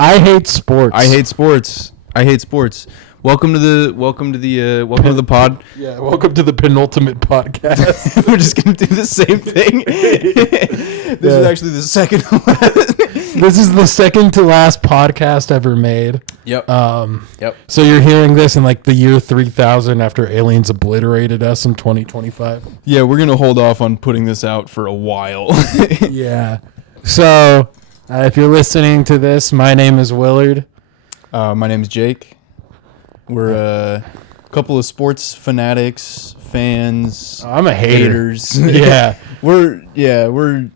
I hate sports. I hate sports. Welcome to the pod. Yeah, welcome to the penultimate podcast. We're just gonna do the same thing. This is actually the second to last. This is the second to last podcast ever made. Yep. Yep. So you're hearing this in like the year 3000 after aliens obliterated us in 2025. Yeah, we're gonna hold off on putting this out for a while. Yeah. So if you're listening to this, my name is Willard. My name is Jake. We're a couple of sports fanatics, fans. I'm a haters. Yeah. We're a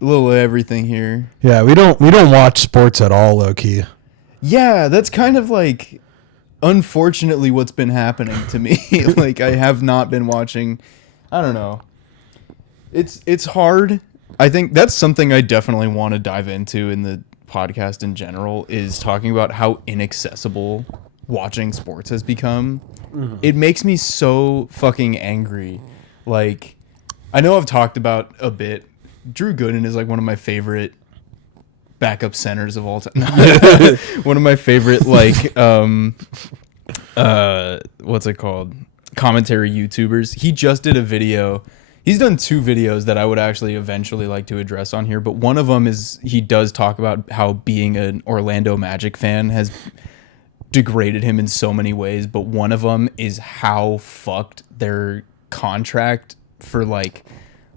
little of everything here. Yeah, we don't watch sports at all, low key. Yeah, that's kind of like unfortunately what's been happening to me. Like I have not been watching. I don't know. It's hard. I think that's something I definitely want to dive into in the podcast in general, is talking about how inaccessible watching sports has become. Mm-hmm. It makes me so fucking angry. Like, I know I've talked about a bit. Drew Gooden is like one of my favorite backup centers of all time. One of my favorite, like, what's it called? Commentary YouTubers. He just did a video. He's done 2 videos that I would actually eventually like to address on here, but one of them is he does talk about how being an Orlando Magic fan has degraded him in so many ways, but one of them is how fucked their contract for like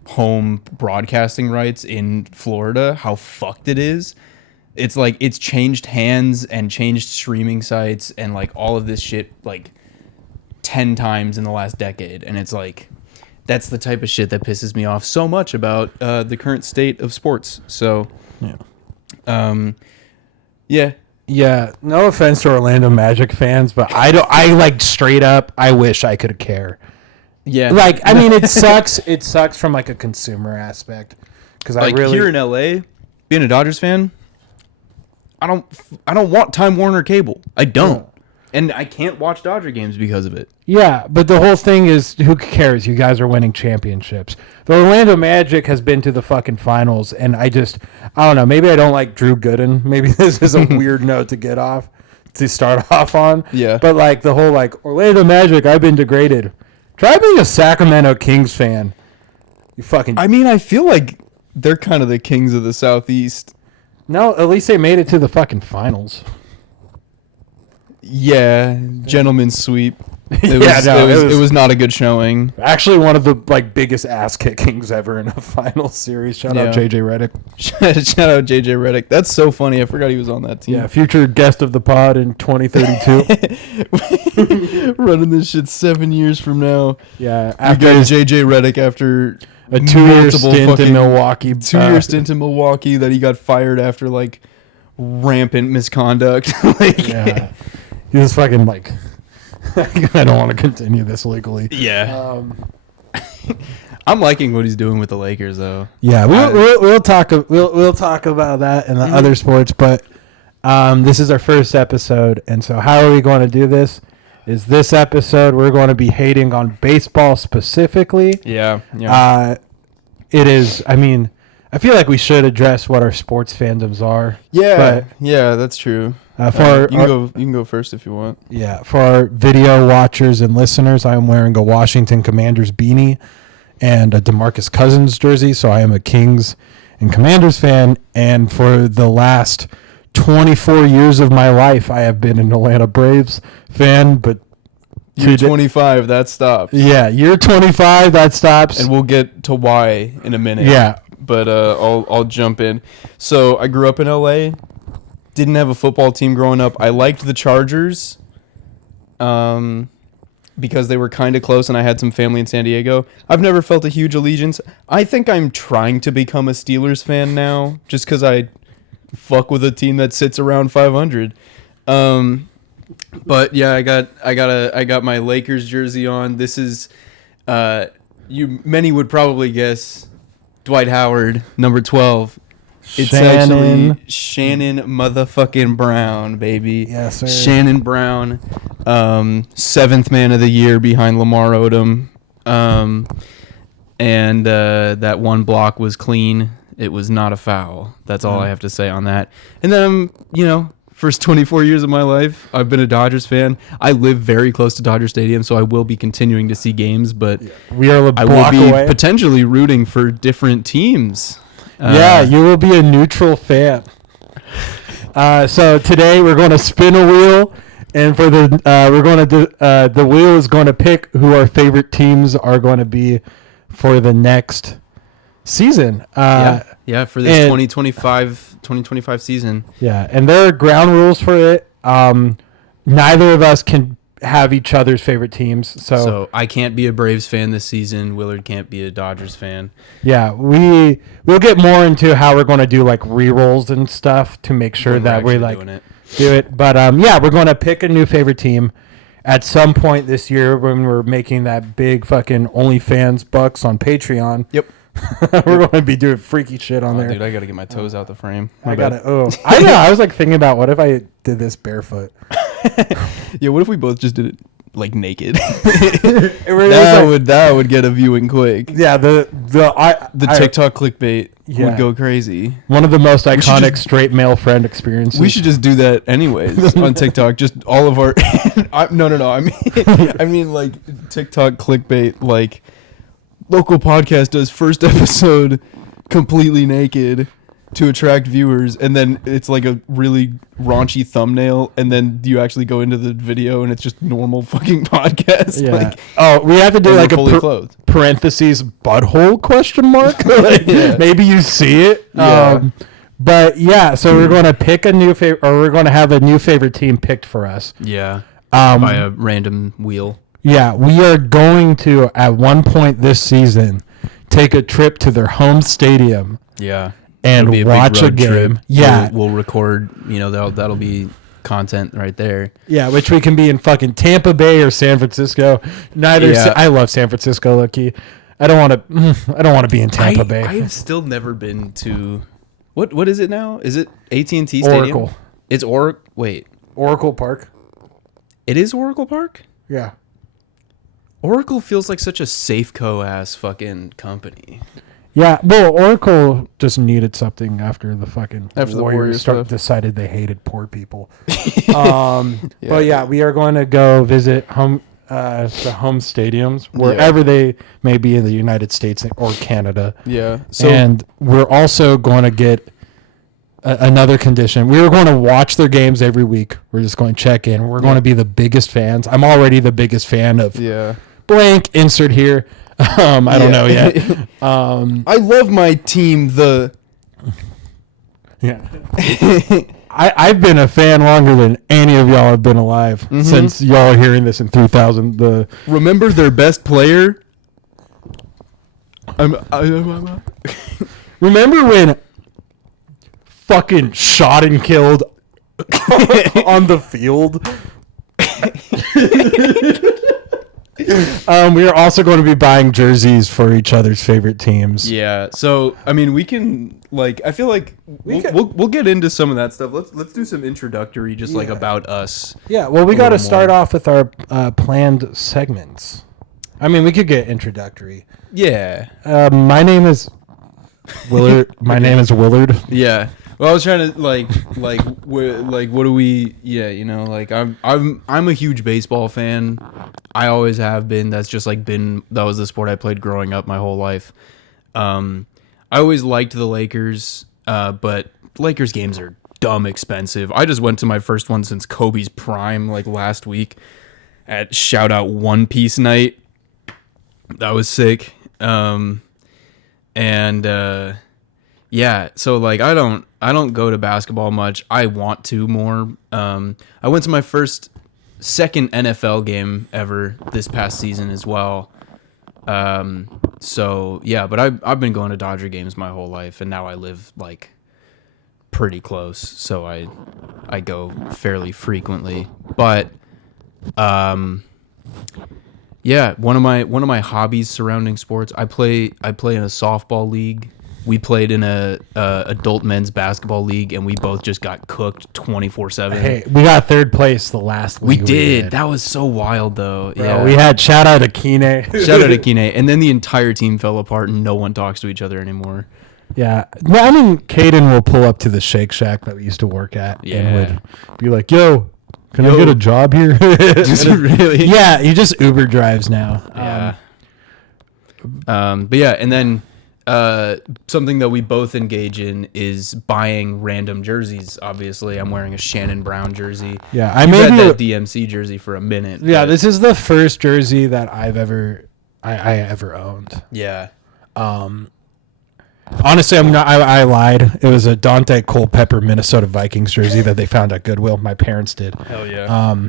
home broadcasting rights in Florida, how fucked it is. It's like it's changed hands and changed streaming sites and like all of this shit like 10 times in the last decade, and it's like that's the type of shit that pisses me off so much about the current state of sports. So, yeah. No offense to Orlando Magic fans, but I like straight up. I wish I could care. Yeah. Like, I mean, it sucks. It sucks from like a consumer aspect because like here in LA, being a Dodgers fan, I don't want Time Warner cable. I don't. And I can't watch Dodger games because of it. Yeah, but the whole thing is, who cares? You guys are winning championships. The Orlando Magic has been to the fucking finals, and I don't know. Maybe I don't like Drew Gooden. Maybe this is a weird note to start off on. Yeah. But like the whole like Orlando Magic, I've been degraded. Try being a Sacramento Kings fan. You fucking. I mean, I feel like they're kind of the kings of the Southeast. No, at least they made it to the fucking finals. Yeah, gentleman's sweep. It was not a good showing. Actually, one of the like biggest ass kickings ever in a final series. Shout out JJ Redick. Shout out JJ Redick. That's so funny. I forgot he was on that team. Yeah, future guest of the pod in 2032. Running this shit 7 years from now. Yeah, after JJ Redick after a 2-year stint in Milwaukee. 2-year stint in Milwaukee that he got fired after like rampant misconduct. Yeah. He was fucking like, I don't want to continue this legally. Yeah. I'm liking what he's doing with the Lakers, though. Yeah, we'll talk about that in the other sports, but this is our first episode, and so how are we going to do this? Is this episode we're going to be hating on baseball specifically? Yeah. It is. I mean, I feel like we should address what our sports fandoms are. Yeah, that's true. You can go first if you want. Yeah, for our video watchers and listeners, I am wearing a Washington Commanders beanie and a DeMarcus Cousins jersey, so I am a Kings and Commanders fan. And for the last 24 years of my life, I have been an Atlanta Braves fan. But year 25, that stops. Yeah, year 25, that stops. And we'll get to why in a minute. Yeah, but I'll jump in. So I grew up in LA. Didn't have a football team growing up. I liked the Chargers because they were kind of close and I had some family in San Diego. I've never felt a huge allegiance. I think I'm trying to become a Steelers fan now just because I fuck with a team that sits around 500. But yeah, I got my Lakers jersey on. This is many would probably guess Dwight Howard, number 12. It's actually Shannon motherfucking Brown, baby. Yes, sir. Shannon Brown, 7th man of the year behind Lamar Odom. And that one block was clean It was not a foul. That's all I have to say on that. And then, first 24 years of my life, I've been a Dodgers fan. I live very close to Dodger Stadium, so I will be continuing to see games, but we are a I block will be away. potentially rooting for different teams. You will be a neutral fan. So today we're going to spin a wheel, and for the wheel is going to pick who our favorite teams are going to be for the next season. For this 2025 season. Yeah, and there are ground rules for it. Neither of us can have each other's favorite teams. So I can't be a Braves fan this season. Willard can't be a Dodgers fan. Yeah, we'll get more into how we're going to do like re-rolls and stuff to make sure that we like do it. But we're going to pick a new favorite team at some point this year when we're making that big fucking OnlyFans bucks on Patreon. Yep. We're going to be doing freaky shit on there. Dude, I got to get my toes out the frame. I know. I was like thinking about what if I did this barefoot? Yeah, what if we both just did it like naked? That would get a viewing quick. Yeah, the TikTok clickbait would go crazy. One of the most iconic straight male friend experiences. We should just do that anyways on TikTok. Just all of our no. I mean like TikTok clickbait, like local podcast does first episode completely naked to attract viewers, and then it's like a really raunchy thumbnail, and then you actually go into the video and it's just normal fucking podcast. Yeah. We have to do like a parentheses butthole question mark. Maybe you see it. Yeah. But yeah, so we're going to pick a new favorite, or we're going to have a new favorite team picked for us. Yeah. By a random wheel. Yeah, we are going to at one point this season take a trip to their home stadium. Yeah. And watch a game. Trip. Yeah. We'll record, that'll be content right there. Yeah, which we can be in fucking Tampa Bay or San Francisco. I love San Francisco, Lucky. I don't want to be in Tampa Bay. I've still never been to what is it now? Is it AT&T Stadium? Oracle. It's Oracle Park. It is Oracle Park? Yeah. Oracle feels like such a Safeco ass fucking company. Yeah, well, Oracle just needed something after the Warriors stuff. Decided they hated poor people. But yeah, we are going to go visit the home stadiums wherever they may be in the United States or Canada. Yeah. And we're also going to get another condition. We were going to watch their games every week. We're just going to check in. We're going to be the biggest fans. I'm already the biggest fan of blank. Insert here. I don't know yet. I love my team. I've been a fan longer than any of y'all have been alive since y'all are hearing this in 2000. Remember their best player? Remember when fucking shot and killed on the field? We are also going to be buying jerseys for each other's favorite teams. Yeah. So I mean, we can I feel like we'll get into some of that stuff. Let's do some introductory, just like about us. Yeah. Well, we got to start off with our planned segments. I mean, we could get introductory. Yeah. My name is Willard. My name is Willard. Yeah. Well, I was trying to what do we? Yeah, I'm a huge baseball fan. I always have been. That's just that was the sport I played growing up my whole life. I always liked the Lakers, but Lakers games are dumb expensive. I just went to my first one since Kobe's prime last week at shout out One Piece night. That was sick. Yeah, so I don't go to basketball much. I want to more. I went to my second NFL game ever this past season as well. So yeah, but I've been going to Dodger games my whole life, and now I live pretty close, so I go fairly frequently. But yeah, one of my hobbies surrounding sports. I play in a softball league. We played in a adult men's basketball league, and we both just got cooked 24/7. Hey, we got third place the last league. We did. That was so wild, though. Bro, yeah, we had shout out to Kine. Shout out to Kine, and then the entire team fell apart, and no one talks to each other anymore. Yeah. No, I mean, Caden will pull up to the Shake Shack that we used to work at and would be like, yo, can I get a job here? Really? Yeah, he just Uber drives now. Yeah. But yeah, and then something that we both engage in is buying random jerseys. Obviously, I'm wearing a Shannon Brown jersey. Yeah, I made that DMC jersey for a minute. Yeah, this is the first jersey that I've ever owned. Yeah. Honestly, I'm not. I lied. It was a Dante Culpepper Minnesota Vikings jersey that they found at Goodwill. My parents did. Hell yeah.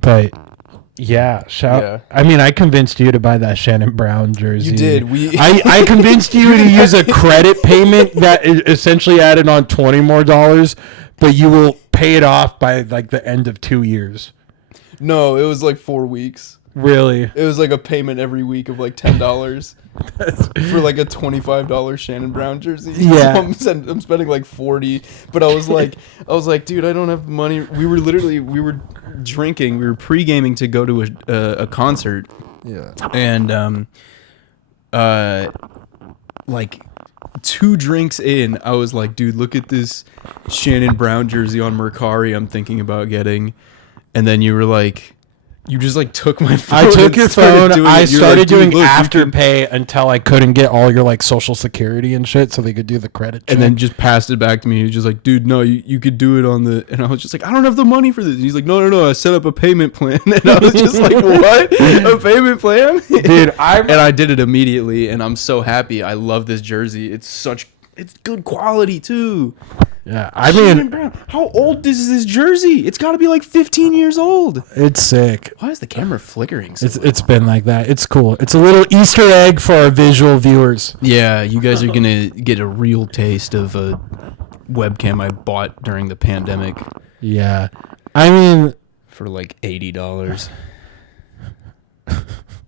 But yeah, I mean, I convinced you to buy that Shannon Brown jersey. You did. I convinced you to use a credit payment that essentially added on $20 more, but you will pay it off by like the end of 2 years. No, it was like 4 weeks. Really? It was like a payment every week of like $10 for like a $25 Shannon Brown jersey. Yeah, so I'm spending like $40. But I was like, dude, I don't have money. We were drinking. We were pre-gaming to go to a concert. Yeah. And like 2 drinks in, I was like, dude, look at this Shannon Brown jersey on Mercari I'm thinking about getting. And then you were like, you just like took my phone. I took your phone. I started doing look, Afterpay until I couldn't get all your like social security and shit, so they could do the credit check. And then just passed it back to me. He was just like, dude, no, you could do it on the. And I was just like, I don't have the money for this. And he's like, no, I set up a payment plan. And I was just like, what? A payment plan? Dude, and I did it immediately, and I'm so happy. I love this jersey. It's good quality too. Yeah, I mean, Brown. How old is this jersey? It's got to be like 15 years old. It's sick. Why is the camera flickering? It's been like that. It's cool. It's a little Easter egg for our visual viewers. Yeah, you guys are gonna get a real taste of a webcam I bought during the pandemic. Yeah, I mean, for like $80.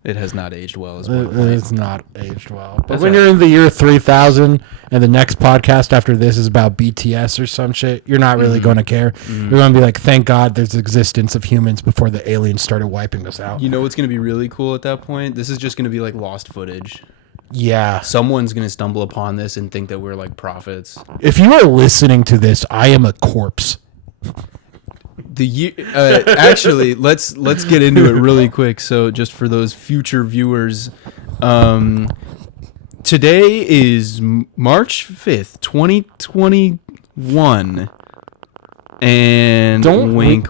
It has not aged well. It's not aged well. But when you're in the year 3000 and the next podcast after this is about BTS or some shit, you're not really going to care. You're going to be like, thank God there's existence of humans before the aliens started wiping us out. You know what's going to be really cool at that point? This is just going to be like lost footage. Yeah. Someone's going to stumble upon this and think that we're like prophets. If you are listening to this, I am a corpse. Actually, let's get into it really quick. So just for those future viewers, today is March 5th, 2021, and wink.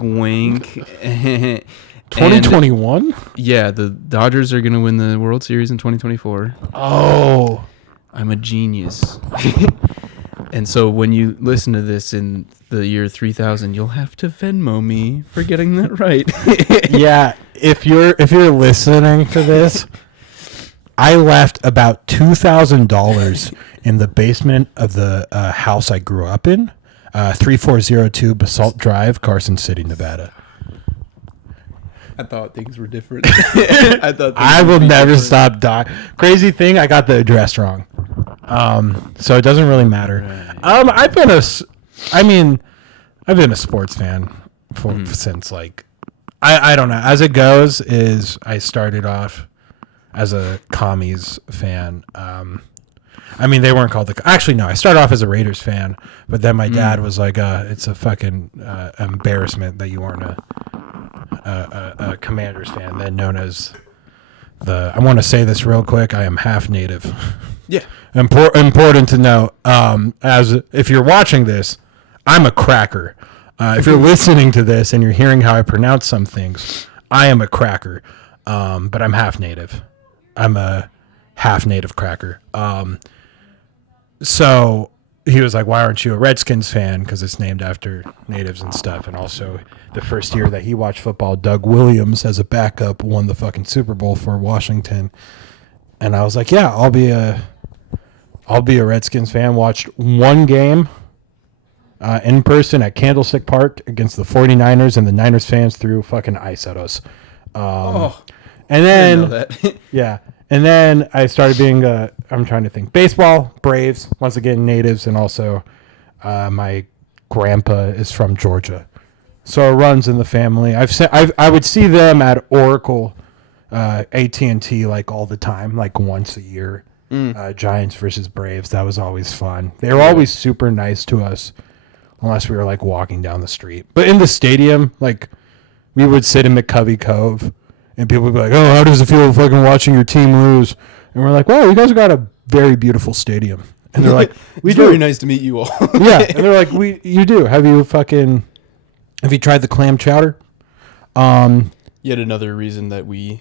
2021? Yeah, the Dodgers are gonna win the World Series in 2024. Oh, I'm a genius. And so when you listen to this in the year 3000, you'll have to Venmo me for getting that right. Yeah, if you're listening to this, I left about $2,000 in the basement of the house I grew up in, 3402 Basalt Drive, Carson City, Nevada. I thought things were different. I will never stop dying. Crazy thing, I got the address wrong. So it doesn't really matter. I've been a sports fan since like, I don't know. As it goes is I started off as a commies fan. I mean, they weren't called actually, no, I started off as a Raiders fan, but then my dad was like, it's a fucking embarrassment that you weren't a Commanders fan, then known as I want to say this real quick. I am half native. Yeah. Important to know. As if you're watching this, I'm a cracker. If you're listening to this and you're hearing how I pronounce some things, I am a cracker. But I'm half native. I'm a half native cracker. So he was like, why aren't you a Redskins fan? Because it's named after natives and stuff. And also the first year that he watched football, Doug Williams as a backup won the fucking Super Bowl for Washington. And I was like, yeah, I'll be a Redskins fan. Watched one game in person at Candlestick Park against the 49ers, and the Niners fans threw fucking ice at us. And then, yeah. And then I started being, I'm trying to think, baseball, Braves, once again, natives, and also my grandpa is from Georgia. So it runs in the family. I would see them at Oracle, AT&T, like all the time, like once a year. Giants versus Braves. That was always fun. They were always super nice to us, unless we were like walking down the street. But in the stadium, like we would sit in McCovey Cove, and people would be like, "Oh, how does it feel fucking watching your team lose?" And we're like, "Well, you guys got a very beautiful stadium." And they're like, "We do." Very nice to meet you all. Yeah, and they're like, "You do? Have you tried the clam chowder?" Yet another reason that we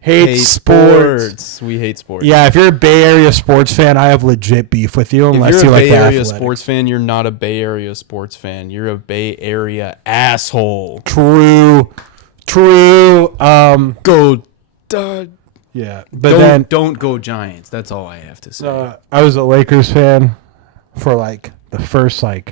hate sports. We hate sports. Yeah, if you're a Bay Area sports fan, I have legit beef with you. If you're a Bay Area sports fan, you're not a Bay Area sports fan. You're a Bay Area asshole. True. Go. Yeah, but don't go Giants. That's all I have to say. I was a Lakers fan for like the first I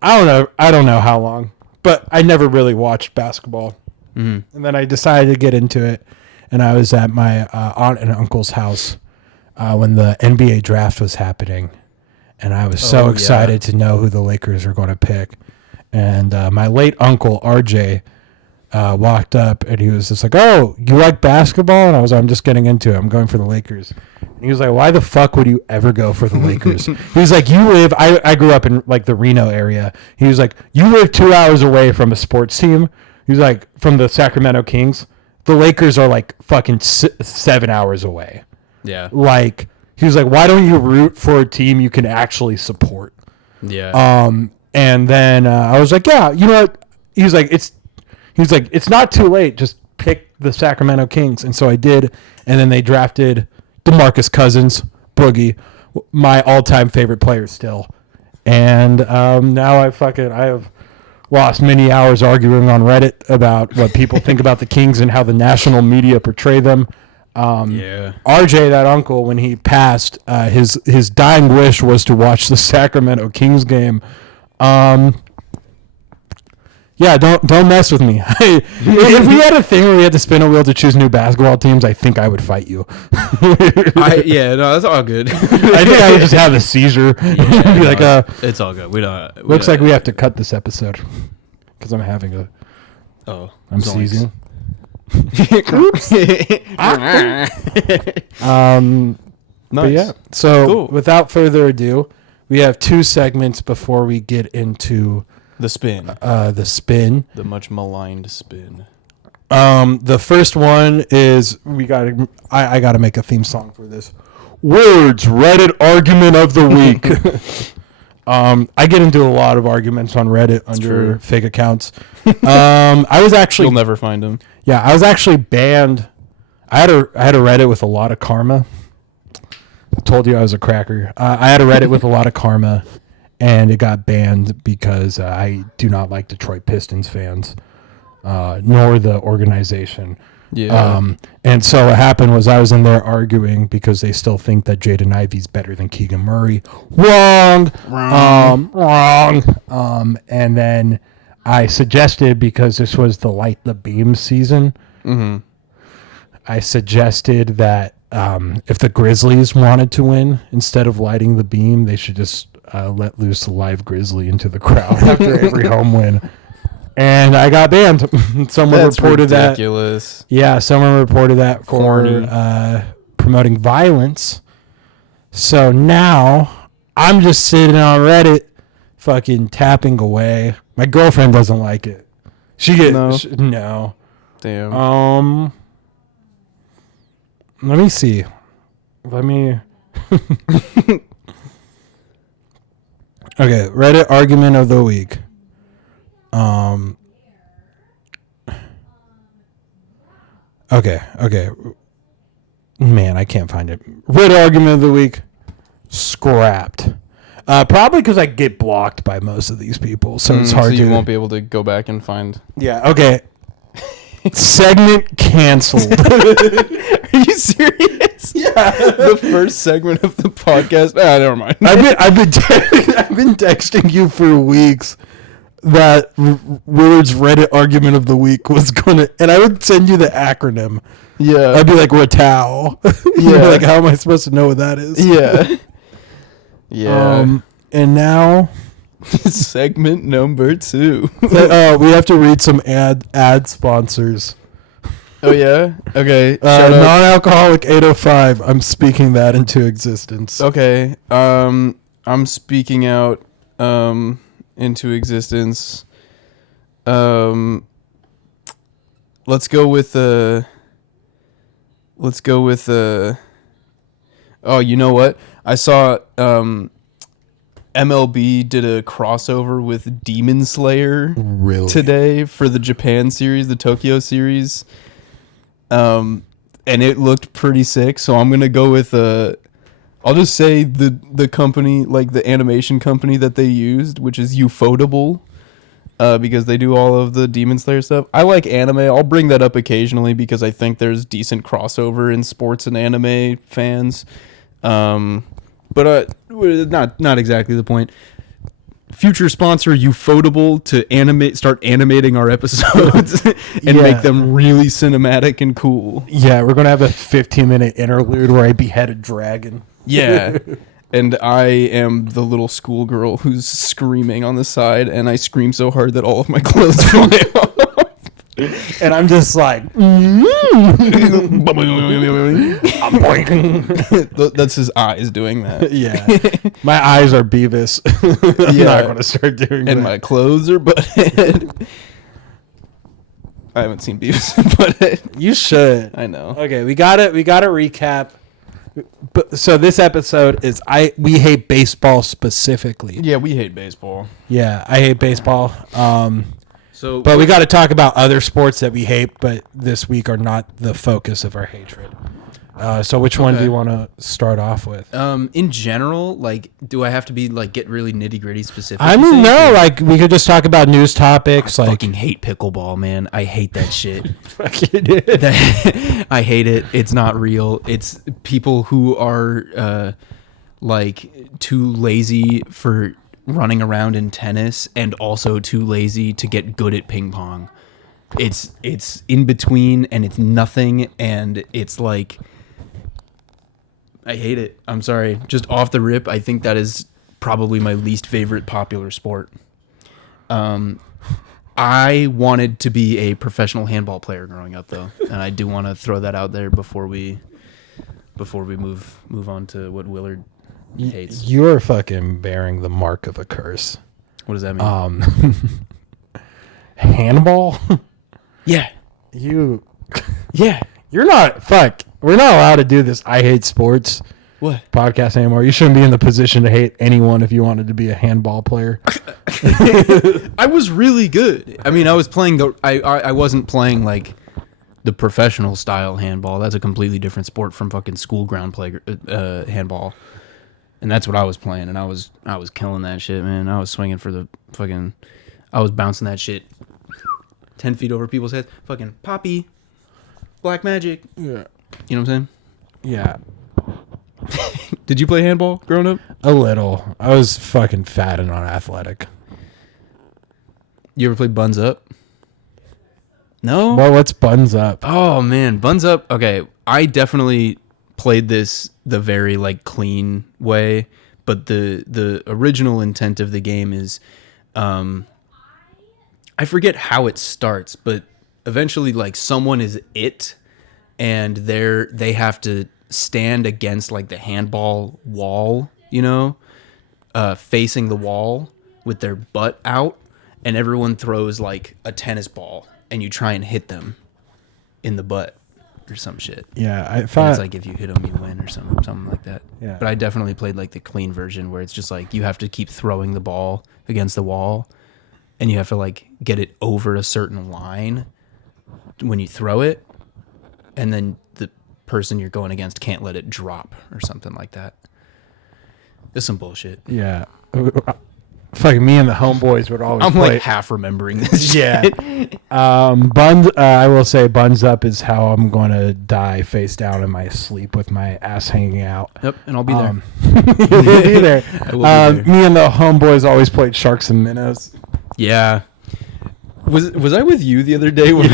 don't know how long, but I never really watched basketball. Mm-hmm. And then I decided to get into it, and I was at my aunt and uncle's house when the NBA draft was happening, and I was so excited to know who the Lakers were going to pick. And my late uncle RJ walked up, and he was just like, "Oh, you like basketball?" And I was, "I'm just getting into it. I'm going for the Lakers." And he was like, "Why the fuck would you ever go for the Lakers?" He was like, I grew up in like the Reno area. He was like, "You live 2 hours away from a sports team." He was like, "From the Sacramento Kings. The Lakers are like fucking 7 hours away." Yeah. Like, he was like, "Why don't you root for a team you can actually support?" Yeah. And then I was like, "Yeah, you know what?" He was like, "It's not too late. Just pick the Sacramento Kings." And so I did. And then they drafted DeMarcus Cousins, Boogie, my all-time favorite player still. And now I have lost many hours arguing on Reddit about what people think about the Kings and how the national media portray them. RJ, that uncle, when he passed, his dying wish was to watch the Sacramento Kings game. Yeah, don't mess with me. If we had a thing where we had to spin a wheel to choose new basketball teams, I think I would fight you. That's all good. I think I would just have a seizure. It's all good. Looks like we have to cut this episode because I'm having a. Oh, I'm seizing. Oops. Nice. But yeah. So cool. Without further ado, we have 2 segments before we get into. The spin. The much maligned spin. The first one is I gotta make a theme song for this. Words Reddit argument of the week. I get into a lot of arguments on Reddit under fake accounts. I was actually You'll never find them. Yeah, I was actually banned. I had a Reddit with a lot of karma. I told you I was a cracker. I had a Reddit with a lot of karma. And it got banned because I do not like Detroit Pistons fans, nor the organization. Yeah. And so what happened was I was in there arguing because they still think that Jaden Ivey's better than Keegan Murray. Wrong. And then I suggested, because this was the Light the Beam season, I suggested that if the Grizzlies wanted to win, instead of lighting the beam, they should just let loose a live grizzly into the crowd after every home win. And I got banned. Someone reported ridiculous. That. Yeah, someone reported that for promoting violence. So now I'm just sitting on Reddit fucking tapping away. My girlfriend doesn't like it. No. Damn. Let me see. Okay, Reddit argument of the week. Okay. Man, I can't find it. Reddit argument of the week. Scrapped. Probably because I get blocked by most of these people, so it's hard so you won't be able to go back and find. Yeah, okay. Segment canceled. Are you serious? Yeah. The first segment of the podcast. Never mind. I've been texting you for weeks that Willard's Reddit argument of the week was gonna, and I would send you the acronym. Yeah. I'd be like Ratau. Yeah. Like, how am I supposed to know what that is? Yeah. Yeah. And now segment number 2. We have to read some ad sponsors. Oh yeah. Okay. Shout out. Non-alcoholic 805. I'm speaking that into existence. Okay. I'm speaking out into existence. Let's go with oh, you know what? I saw MLB did a crossover with Demon Slayer Really? today for the Japan series, the Tokyo series. And it looked pretty sick, so I'm gonna go with I'll just say the company, like the animation company that they used, which is Ufotable, because they do all of the Demon Slayer stuff. I like anime. I'll bring that up occasionally because I think there's decent crossover in sports and anime fans. But not exactly the point. Future sponsor Ufotable to start animating our episodes and make them really cinematic and cool. Yeah, we're gonna have a 15-minute interlude where I behead a dragon. Yeah. And I am the little schoolgirl who's screaming on the side, and I scream so hard that all of my clothes fly off. And I'm just like, That's his eyes doing that. yeah. My eyes are Beavis. I'm not going to start doing that. And my clothes are butthead. I haven't seen Beavis and Butthead. You should. I know. Okay, we got to recap. But so this episode is we hate baseball specifically. Yeah, we hate baseball. Yeah, I hate baseball. So, but we got to talk about other sports that we hate, but this week are not the focus of our hatred. So which one do you want to start off with? In general, like, do I have to be like get really nitty gritty specific? I don't know. Like, we could just talk about news topics. I like, fucking hate pickleball, man. I hate that shit. fucking I hate it. It's not real. It's people who are like too lazy for running around in tennis and also too lazy to get good at ping pong. It's in between and it's nothing, and it's like, I hate it. I'm sorry. Just off the rip, I think that is probably my least favorite popular sport. I wanted to be a professional handball player growing up, though, and I do want to throw that out there before we move on to what Willard hates. You're fucking bearing the mark of a curse. What does that mean? Handball? Yeah. Yeah. You're not, fuck. We're not allowed to do this I hate sports what podcast anymore. You shouldn't be in the position to hate anyone if you wanted to be a handball player. I was really good. I mean, I was playing I wasn't playing like the professional style handball. That's a completely different sport from fucking school ground play handball. And that's what I was playing, and I was killing that shit, man. I was swinging for the fucking, I was bouncing that shit 10 feet over people's heads. Fucking Poppy, Black Magic. Yeah. You know what I'm saying? Yeah. Did you play handball growing up? A little. I was fucking fat and unathletic. You ever played Buns Up? No? Well, what's Buns Up? Oh, man. Buns Up. Okay. I definitely played this the very like clean way, but the original intent of the game is I forget how it starts, but eventually like someone is it, and they have to stand against like the handball wall, you know, facing the wall with their butt out, and everyone throws like a tennis ball and you try and hit them in the butt or some shit. Yeah, I And thought it's like if you hit them, you win, or something like that. Yeah. But I definitely played like the clean version where it's just like you have to keep throwing the ball against the wall, and you have to like get it over a certain line when you throw it, and then the person you're going against can't let it drop or something like that. It's some bullshit. yeah. Fucking me and the homeboys would always I'm play. like half remembering this Yeah. shit. Buns. I will say, Buns Up is how I'm going to die face down in my sleep with my ass hanging out. Yep, and I'll be there. You'll be there. I will be there. Me and the homeboys always played Sharks and Minnows. Yeah. Was I with you the other day? When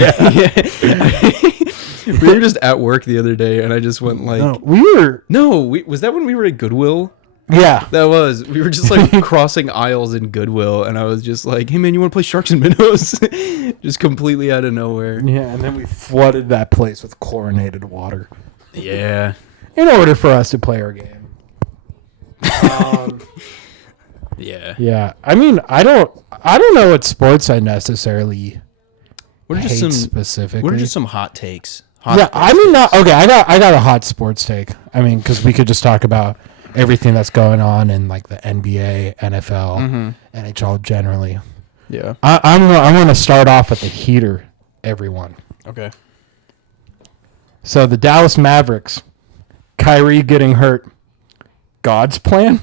we were just at work the other day, and I just went like, No, we were. "No, was that when we were at Goodwill?" Yeah. That was. We were just like crossing aisles in Goodwill, and I was just like, "Hey man, you want to play Sharks and Minnows?" Just completely out of nowhere. Yeah, and then we flooded that place with chlorinated water. Yeah. In order for us to play our game. Yeah. Yeah. I mean, I don't know what sports I necessarily What are hate just some specifically. What are just some hot takes? Yeah, I mean, not okay. I got a hot sports take. I mean, because we could just talk about everything that's going on in like the NBA, NFL, NHL generally. Yeah. I'm going to start off with the heater, everyone. Okay. So the Dallas Mavericks, Kyrie getting hurt. God's plan?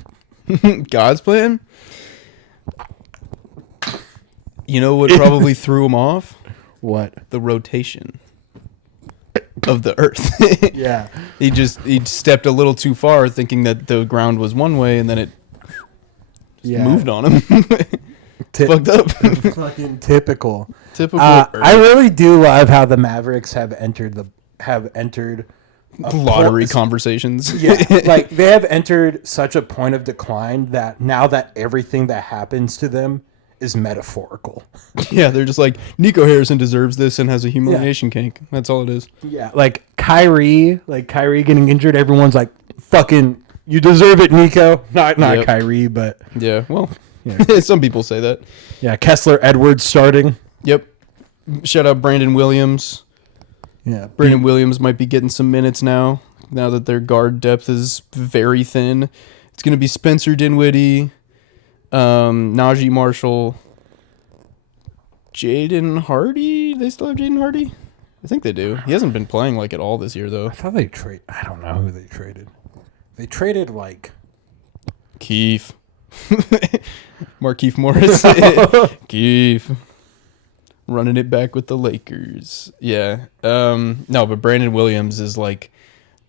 God's plan? You know what probably threw him off? What? The rotation of the earth. Yeah. He stepped a little too far thinking that the ground was one way, and then it moved on him. Fucked up. Fucking typical. Typical I really do love how the Mavericks have entered lottery conversations. Yeah, like they have entered such a point of decline that now that everything that happens to them is metaphorical. Yeah, they're just like, Nico Harrison deserves this and has a humiliation kink. That's all it is. Yeah, like Kyrie getting injured, everyone's like, fucking, you deserve it, Nico. Not Yep. Kyrie, but Yeah, well, yeah. some people say that. Yeah, Kessler Edwards starting. Yep. Shout out Brandon Williams. Yeah, Brandon Williams might be getting some minutes now that their guard depth is very thin. It's going to be Spencer Dinwiddie, Najee Marshall, Jaden Hardy. They still have Jaden Hardy? I think they do. He hasn't been playing like at all this year, though. I thought they trade. I don't know who they traded. They traded like Keith. Markieff Morris. Keith. Running it back with the Lakers. Yeah. No, but Brandon Williams is like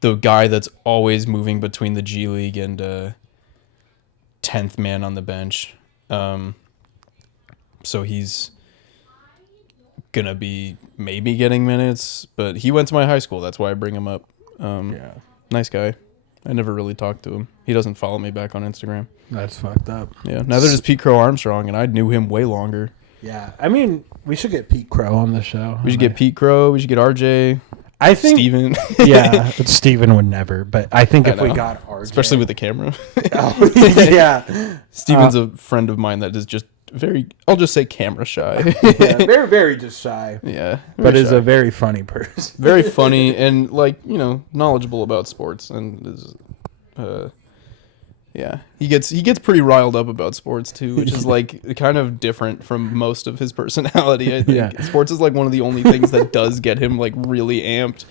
the guy that's always moving between the G League and 10th man on the bench. So he's going to be maybe getting minutes, but he went to my high school. That's why I bring him up. yeah. Nice guy. I never really talked to him. He doesn't follow me back on Instagram. That's fucked up. Yeah. Neither does Pete Crow Armstrong, and I knew him way longer. Yeah, I mean, we should get Pete Crow on the show. We should get Pete Crow. We should get RJ. I think Steven. Yeah, Steven would never, but I think if we know. got RJ, Especially with the camera. oh, yeah, Steven's a friend of mine that is just very, I'll just say camera shy. yeah, very, very just shy. Yeah. But is shy. a very funny person. Very funny and like, knowledgeable about sports and is yeah. He gets pretty riled up about sports too, which is like kind of different from most of his personality. I think Yeah. Sports is like one of the only things that does get him like really amped.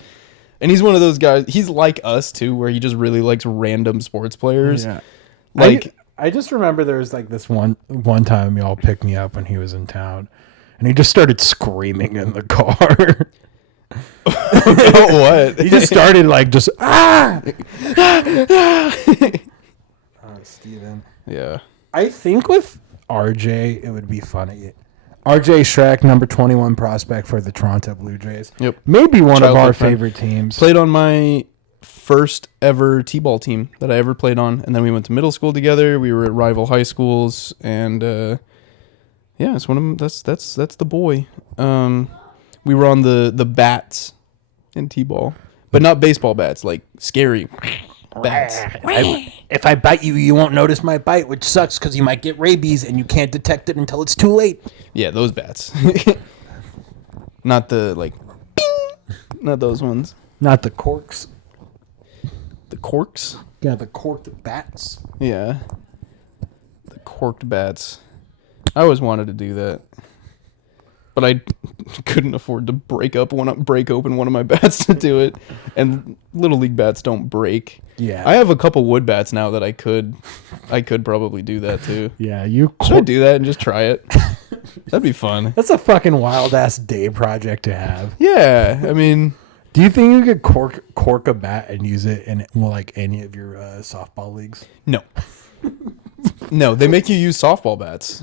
And he's one of those guys, he's like us too, where he just really likes random sports players. Yeah. Like I just remember there was like this one time y'all picked me up when he was in town, and he just started screaming in the car. what? He just started like just Steven. Yeah. I think with RJ, it would be funny. RJ Shrek, number 21 prospect for the Toronto Blue Jays. Yep. Maybe one of Childhood our friend. favorite teams. Played on my first ever T-ball team that I ever played on, and then we went to middle school together. We were at rival high schools, and yeah, it's one of them. That's the boy. We were on the bats in T-ball, but not baseball bats, like scary bats. If I bite you, you won't notice my bite, which sucks because you might get rabies and you can't detect it until it's too late. Yeah, those bats. Not the like, bing! Not those ones. Not the corks. The corks. Yeah, the corked bats. Yeah. The corked bats. I always wanted to do that. But I couldn't afford to break open one of my bats to do it. And Little League bats don't break. Yeah. I have a couple wood bats now that I could probably do that too. Yeah, you. Should I do that and just try it? That'd be fun. That's a fucking wild ass day project to have. Yeah, I mean, Do you think you could cork a bat and use it in like any of your softball leagues? no. No, they make you use softball bats.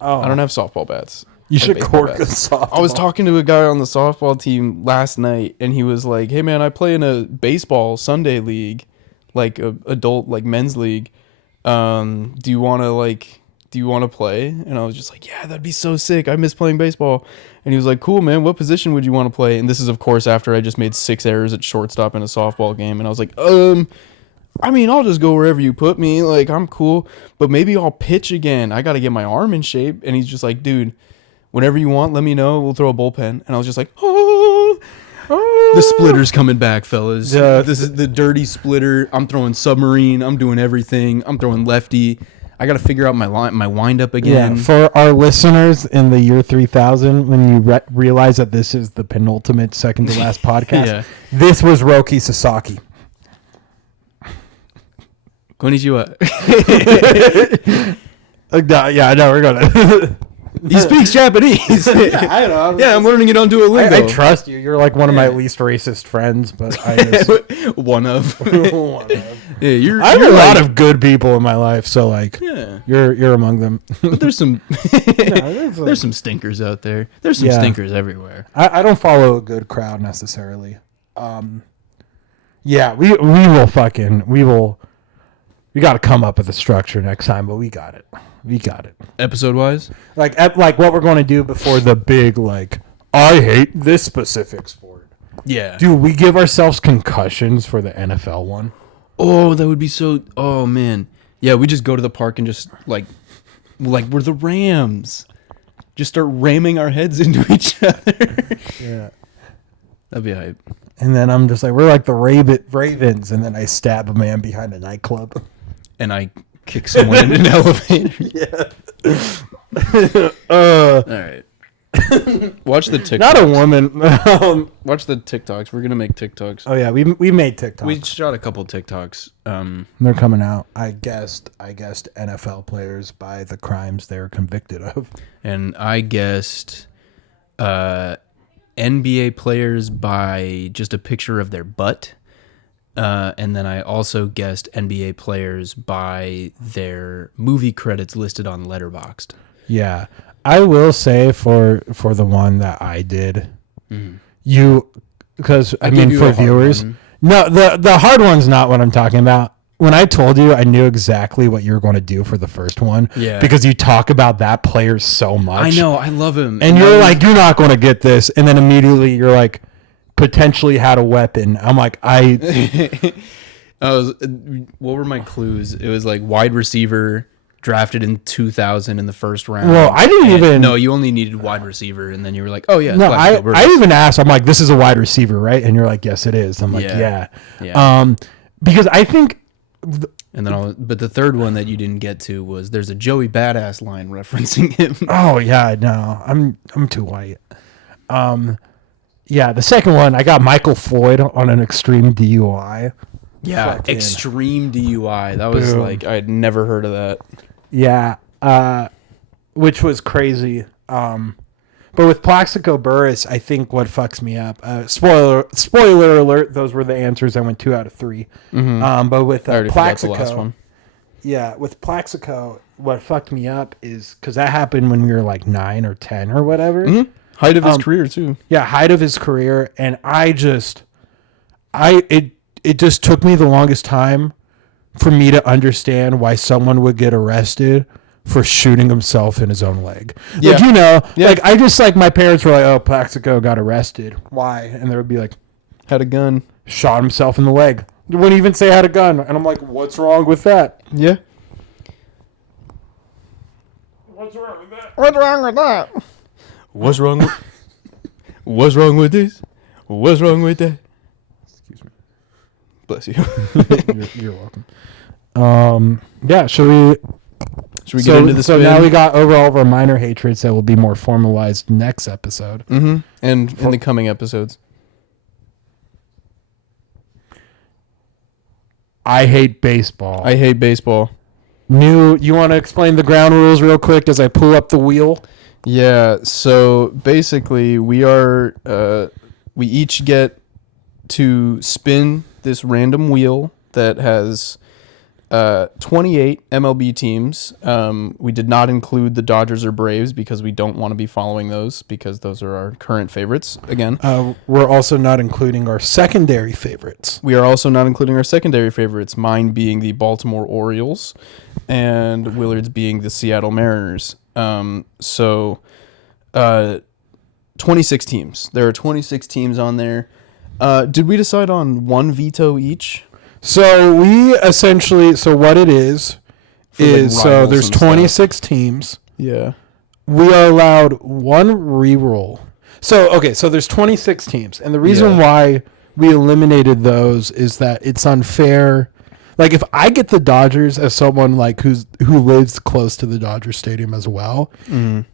Oh, I don't have softball bats. You I have should baseball cork bats. a softball. I was talking to a guy on the softball team last night, and he was like, "Hey man, I play in a baseball Sunday league, like a adult like men's league. do you want to play? And I was just like, yeah, that'd be so sick. I miss playing baseball. And he was like, cool, man. What position would you want to play? And this is, of course, after I just made 6 errors at shortstop in a softball game. And I was like, I mean, I'll just go wherever you put me. Like, I'm cool. But maybe I'll pitch again. I got to get my arm in shape. And he's just like, dude, whenever you want, let me know. We'll throw a bullpen. And I was just like, oh. The splitter's coming back, fellas. This is the dirty splitter. I'm throwing submarine. I'm doing everything. I'm throwing lefty. I got to figure out my wind up again. Yeah, for our listeners in the year 3000, when you realize that this is the penultimate, second to last podcast, this was Roki Sasaki. Konnichiwa. Yeah, I know. We're gonna. He speaks Japanese. I know. Yeah, I'm learning it on Duolingo. I trust you. You're like one of my least racist friends, but I just one of. Yeah, I have a lot of good people in my life, so like, yeah, you're among them. But there's some there's some stinkers out there. There's some stinkers everywhere. I don't follow a good crowd necessarily. Yeah, we got to come up with a structure next time, but we got it. Episode wise, like what we're going to do before the big like I hate this specific sport. Yeah, dude, we give ourselves concussions for the NFL one. Oh, that would be so. Oh man, yeah, we just go to the park and just like we're the Rams, just start ramming our heads into each other. Yeah, that'd be hype. And then I'm just like, we're like the Ravens, and then I stab a man behind a nightclub, and I kick someone in an elevator. Yeah. All right. Watch the TikToks. Not a woman. Watch the TikToks. We're gonna make TikToks. Oh yeah, we made TikToks. We shot a couple TikToks. They're coming out. I guessed NFL players by the crimes they were convicted of, and I guessed NBA players by just a picture of their butt. And then I also guessed NBA players by their movie credits listed on Letterboxd. Yeah, I will say for the one that I did, because I mean for viewers, no, the hard one's not what I'm talking about. When I told you, I knew exactly what you were going to do for the first one. Yeah, because you talk about that player so much. I know, I love him, and you're like, you're not going to get this, and then immediately you're like, potentially had a weapon. I'm like, what were my clues? It was like wide receiver, drafted in 2000 in the first round. Well, I didn't even. No, you only needed wide receiver, and then you were like, oh yeah. No, I even asked. I'm like, this is a wide receiver, right? And you're like, yes, it is. I'm like, yeah. Because I think. And then, but the third one that you didn't get to was there's a Joey Badass line referencing him. Oh yeah, no, I'm too white. Yeah, the second one, I got Michael Floyd on an extreme DUI. Yeah, extreme DUI. That was like, I had never heard of that. Yeah, which was crazy. But with Plaxico Burress, I think what fucks me up, spoiler alert, those were the answers. I went 2 out of 3. But with Plaxico, the last one. Yeah, with Plaxico, what fucked me up is, because that happened when we were like 9 or 10 or whatever. Mm-hmm. Height of his career too. Yeah, height of his career, and it just took me the longest time for me to understand why someone would get arrested for shooting himself in his own leg. Yeah. Like, like I just like my parents were like, "Oh, Plaxico got arrested. Why?" And they would be like, "Had a gun, shot himself in the leg." They wouldn't even say had a gun, and I'm like, "What's wrong with that?" Yeah. What's wrong with that? What's wrong with that? What's wrong with this? What's wrong with that? Excuse me. Bless you. you're welcome. Yeah, should we get into the spin? So now we got over all of our minor hatreds that will be more formalized next episode. Mm-hmm. And in the coming episodes. I hate baseball. You want to explain the ground rules real quick as I pull up the wheel? Yeah, so basically we each get to spin this random wheel that has 28 MLB teams. We did not include the Dodgers or Braves because we don't want to be following those because those are our current favorites. Again, we're also not including our secondary favorites. we are also not including our secondary favorites, mine being the Baltimore Orioles and Willard's being the Seattle Mariners. 26 teams. There are 26 teams on there. Did we decide on one veto each? So we essentially, what it is so there's 26 teams. Yeah. We are allowed one reroll. So there's 26 teams. And the reason why we eliminated those is that it's unfair. Like, if I get the Dodgers as someone like who lives close to the Dodger Stadium as well,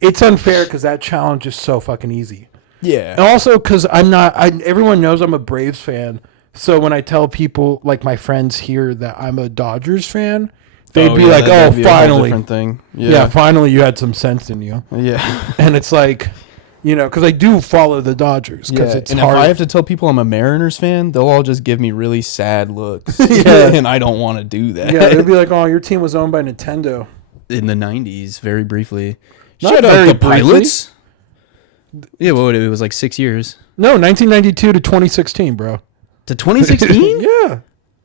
it's unfair because that challenge is so fucking easy. Yeah. And also because everyone knows I'm a Braves fan. So when I tell people, like my friends here, that I'm a Dodgers fan, they'd be like, "Oh, finally!" Different thing. Yeah, finally you had some sense in you. Yeah. And it's like, because I do follow the Dodgers because it's hard. If I have to tell people I'm a Mariners fan, they'll all just give me really sad looks. Yeah. And I don't want to do that. Yeah, they'd be like, "Oh, your team was owned by Nintendo." In the 90s, very briefly. Not Shut very up, the briefly. Pilots? Yeah, it was like 6 years. No, 1992 to 2016, bro. To 2016? Yeah.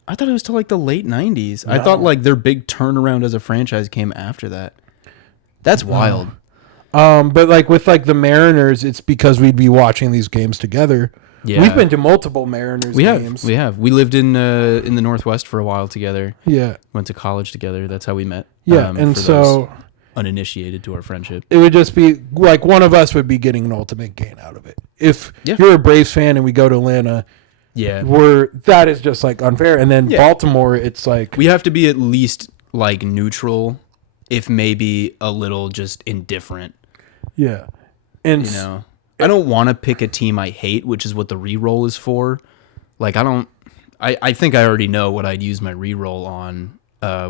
I thought it was till like the late 90s. I thought like their big turnaround as a franchise came after that. That's wild. But like with like the Mariners, it's because we'd be watching these games together. Yeah. We've been to multiple Mariners games. We have. We lived in the Northwest for a while together. Yeah. Went to college together. That's how we met. Yeah, and for so those uninitiated to our friendship. it would just be like one of us would be getting an ultimate gain out of it. If you're a Braves fan and we go to Atlanta, Yeah. that is just like unfair. And then Baltimore, it's like We have to be at least like neutral, if maybe a little just indifferent. yeah, and I don't want to pick a team I hate, which is what the reroll is for. Like I think I already know what I'd use my reroll on,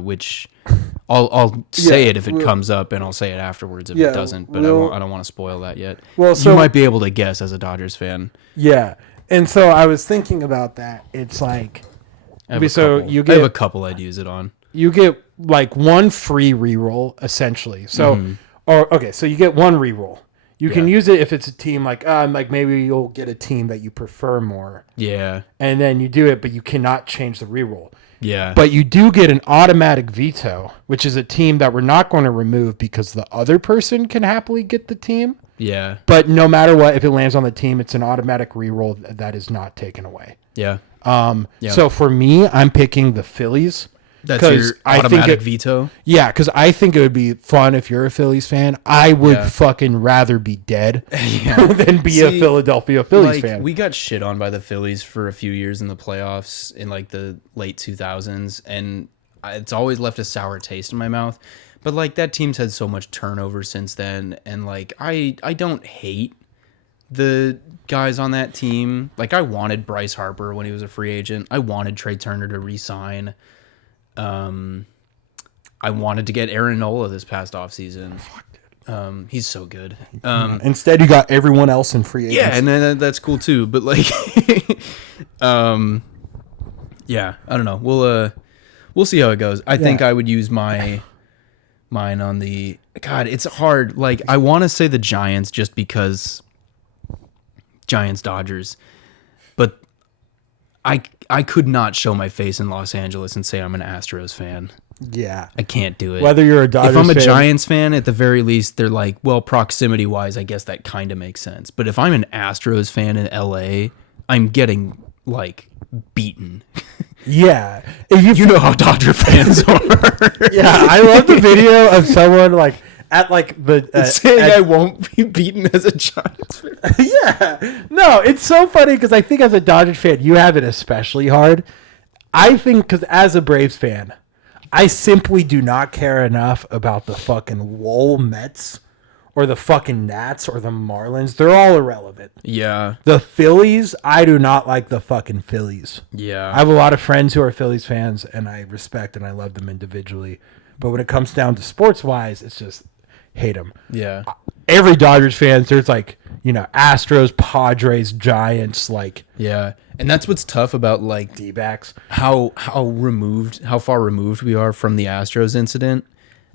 which I'll say it if it comes up, and I'll say it afterwards if it doesn't. But I don't want to spoil that yet. Well, so you might be able to guess as a Dodgers fan. Yeah, and so I was thinking about that. It's like, I have a couple I'd use it on. You get like one free reroll essentially. So, so you get one reroll. You can use it if it's a team like maybe you'll get a team that you prefer more. Yeah. And then you do it, but you cannot change the reroll. Yeah. But you do get an automatic veto, which is a team that we're not going to remove because the other person can happily get the team. Yeah. But no matter what, if it lands on the team, it's an automatic reroll that is not taken away. Yeah. So for me, I'm picking the Phillies. That's your automatic veto? Yeah, because I think it would be fun if you're a Phillies fan. I would fucking rather be dead than be a Philadelphia Phillies fan. We got shit on by the Phillies for a few years in the playoffs in like the late 2000s, and it's always left a sour taste in my mouth. But like that team's had so much turnover since then, and like I don't hate the guys on that team. Like I wanted Bryce Harper when he was a free agent. I wanted Trey Turner to re-sign. I wanted to get Aaron Nola this past offseason. He's so good. Instead, you got everyone else in free agents. Yeah, and then that's cool too. But like, yeah, I don't know. We'll see how it goes. I think I would use mine on the. God, it's hard. Like, I want to say the Giants just because Giants Dodgers, but I could not show my face in Los Angeles and say I'm an Astros fan. Yeah. I can't do it. Whether you're a Dodgers fan. If I'm a Giants fan, at the very least, they're like, well, proximity-wise, I guess that kind of makes sense. But if I'm an Astros fan in LA, I'm getting, like, beaten. Yeah. If you know how Dodger fans are. Yeah, I love the video of someone, like, at like the saying I won't be beaten as a Giants fan. Yeah, no, it's so funny because I think as a Dodgers fan, you have it especially hard. I think because as a Braves fan, I simply do not care enough about the fucking Lowell Mets or the fucking Nats or the Marlins. They're all irrelevant. Yeah. The Phillies, I do not like the fucking Phillies. Yeah. I have a lot of friends who are Phillies fans, and I respect and I love them individually. But when it comes down to sports-wise, it's just hate them. Yeah. every Dodgers fan, there's like, Astros, Padres, Giants, like Yeah. And that's what's tough about like D-backs. how far removed we are from the Astros incident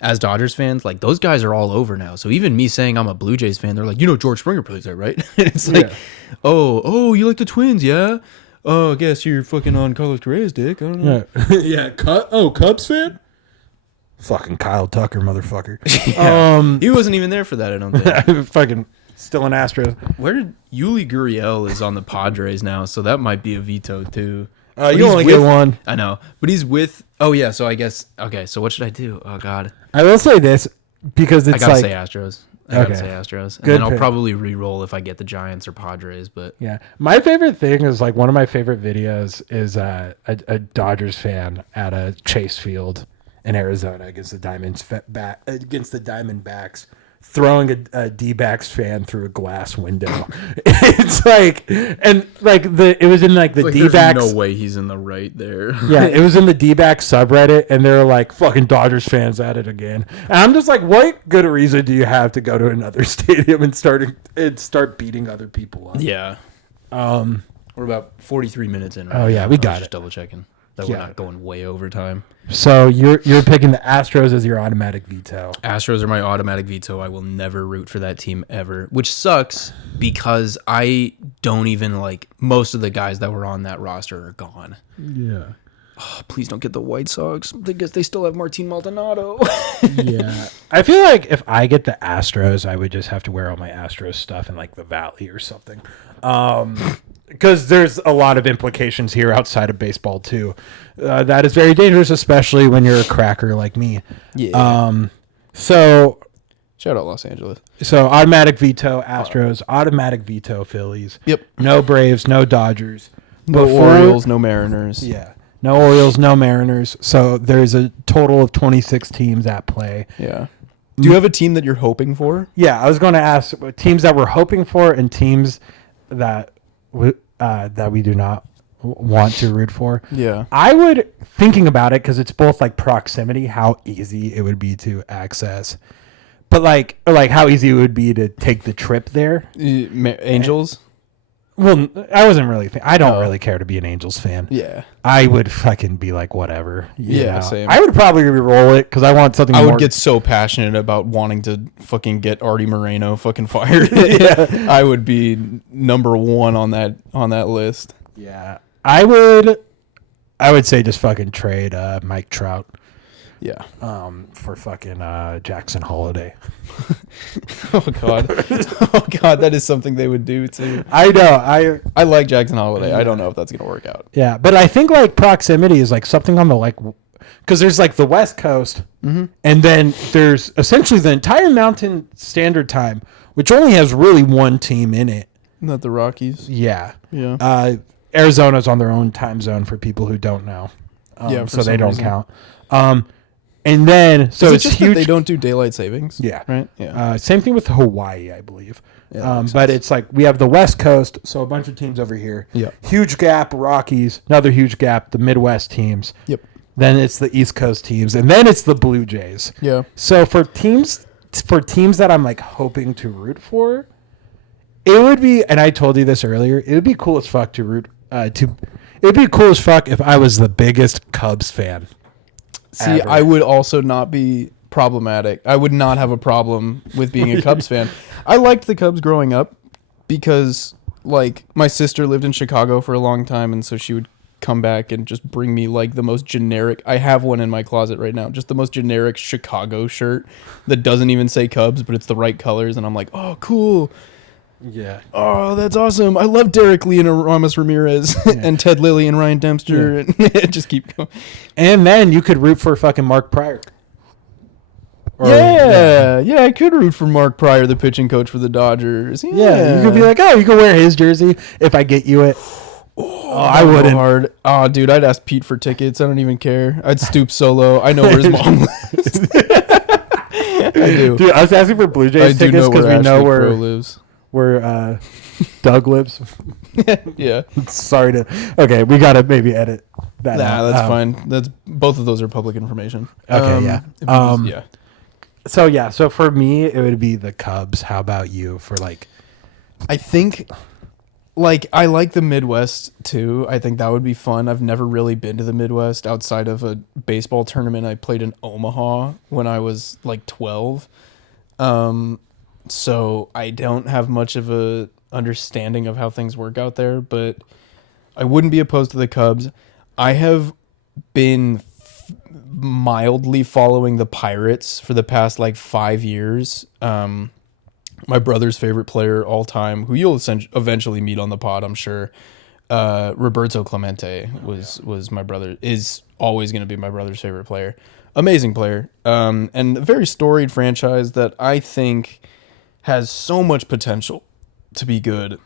as Dodgers fans. Like those guys are all over now. So even me saying I'm a Blue Jays fan, they're like, George Springer plays there, right? And it's like, oh, you like the Twins, yeah? Oh, I guess you're fucking on Carlos Correa's dick. I don't know. Yeah. Cubs fan? Fucking Kyle Tucker, motherfucker. He wasn't even there for that, I don't think. Fucking still an Astros. Where did Yuli Gurriel is on the Padres now, so that might be a veto too. You only get one. I know, but he's with. Oh yeah, so I guess okay. So what should I do? Oh god, I will say this because it's I gotta like say Astros. I gotta say Astros, and Good then I'll pick. probably re-roll if I get the Giants or Padres. But yeah, my favorite thing is like one of my favorite videos is a Dodgers fan at a Chase Field in Arizona against the Diamondbacks. Throwing a D-backs fan through a glass window. It's like, and like it was in like the like D-backs. there's no way he's in the right there. Yeah, it was in the D-backs subreddit, and they're like, fucking Dodgers fans at it again. And I'm just like, what good reason do you have to go to another stadium and start beating other people up? Yeah. We're about 43 minutes in. Right Oh, yeah, now. we I got was it. Just double checking that we're not going way over time. So you're picking the Astros as your automatic veto. Astros are my automatic veto. I will never root for that team ever, which sucks because I don't even like most of the guys that were on that roster are gone. Yeah. Oh, please don't get the White Sox. I guess they still have Martin Maldonado. Yeah. I feel like if I get the Astros, I would just have to wear all my Astros stuff in like the Valley or something. Because there's a lot of implications here outside of baseball too. That is very dangerous, especially when you're a cracker like me. Yeah. So Shout out Los Angeles. So automatic veto Astros, automatic veto Phillies. Yep. No Braves, no Dodgers. No Orioles, no Mariners. Yeah. No Orioles, no Mariners. So there's a total of 26 teams at play. Yeah. Do you have a team that you're hoping for? Yeah, I was going to ask teams that we're hoping for and teams that we do not want to root for. Yeah. I would, thinking about it, because it's both like proximity, how easy it would be to access, but like how easy it would be to take the trip there. Angels? Well, I wasn't really. I don't really care to be an Angels fan. Yeah. I would fucking be like whatever. Yeah, know? same. I would probably re-roll it because I want something. I more. would get so passionate about wanting to fucking get Artie Moreno fucking fired. Yeah. I would be number one on that list. Yeah, I would say just fucking trade Mike Trout. Yeah. For fucking Jackson Holiday. Oh god. Oh god, that is something they would do too. I know. I like Jackson Holiday. I don't know if that's gonna work out. Yeah, but I think like proximity is like something on the like, because there's like the West Coast, and then there's essentially the entire Mountain Standard Time, which only has really one team in it. Not the Rockies. Yeah. Yeah. Arizona's on their own time zone for people who don't know. So they don't count. And then so it's just huge. that they don't do daylight savings. Yeah. Right. Yeah. Same thing with Hawaii, I believe. Yeah, But it's like we have the West Coast, so a bunch of teams over here. Yeah. Huge gap, Rockies. Another huge gap, the Midwest teams. Yep. Then it's the East Coast teams, and then it's the Blue Jays. Yeah. So for teams that I'm like hoping to root for, it would be, and I told you this earlier, it would be cool as fuck to root to. It'd be cool as fuck if I was the biggest Cubs fan. See, ever. I would also not be problematic. I would not have a problem with being a Cubs fan. I liked the Cubs growing up because, like, my sister lived in Chicago for a long time, and so she would come back and just bring me, like, the most generic... I have one in my closet right now. Just the most generic Chicago shirt that doesn't even say Cubs, but it's the right colors, and I'm like, oh, cool. Yeah. Oh, that's awesome. I love Derek Lee and Ramos Ramirez and Ted Lilly and Ryan Dempster. And just keep going. And then you could root for fucking Mark Pryor. Yeah, I could root for Mark Pryor, the pitching coach for the Dodgers. Yeah, you could be like, oh, you can wear his jersey if I get you it. I wouldn't. Hard. Oh, dude, I'd ask Pete for tickets. I don't even care. I'd stoop solo. I know where his mom lives. I do. Dude, I was asking for Blue Jays tickets because we know Crow lives. where Doug lives. Yeah. Sorry to. Okay, we gotta maybe edit that. Nah, out. that's fine. That's both of those are public information. Okay, yeah. Yeah. So for me, it would be the Cubs. How about you for like? I think, like, I like the Midwest too. I think that would be fun. I've never really been to the Midwest outside of a baseball tournament I played in Omaha when I was like 12. So I don't have much of a understanding of how things work out there, but I wouldn't be opposed to the Cubs. I have been mildly following the Pirates for the past like 5 years. My brother's favorite player all time, who you'll eventually meet on the pod, I'm sure. Roberto Clemente was my brother, is always going to be my brother's favorite player. Amazing player. And a very storied franchise that I think has so much potential to be good.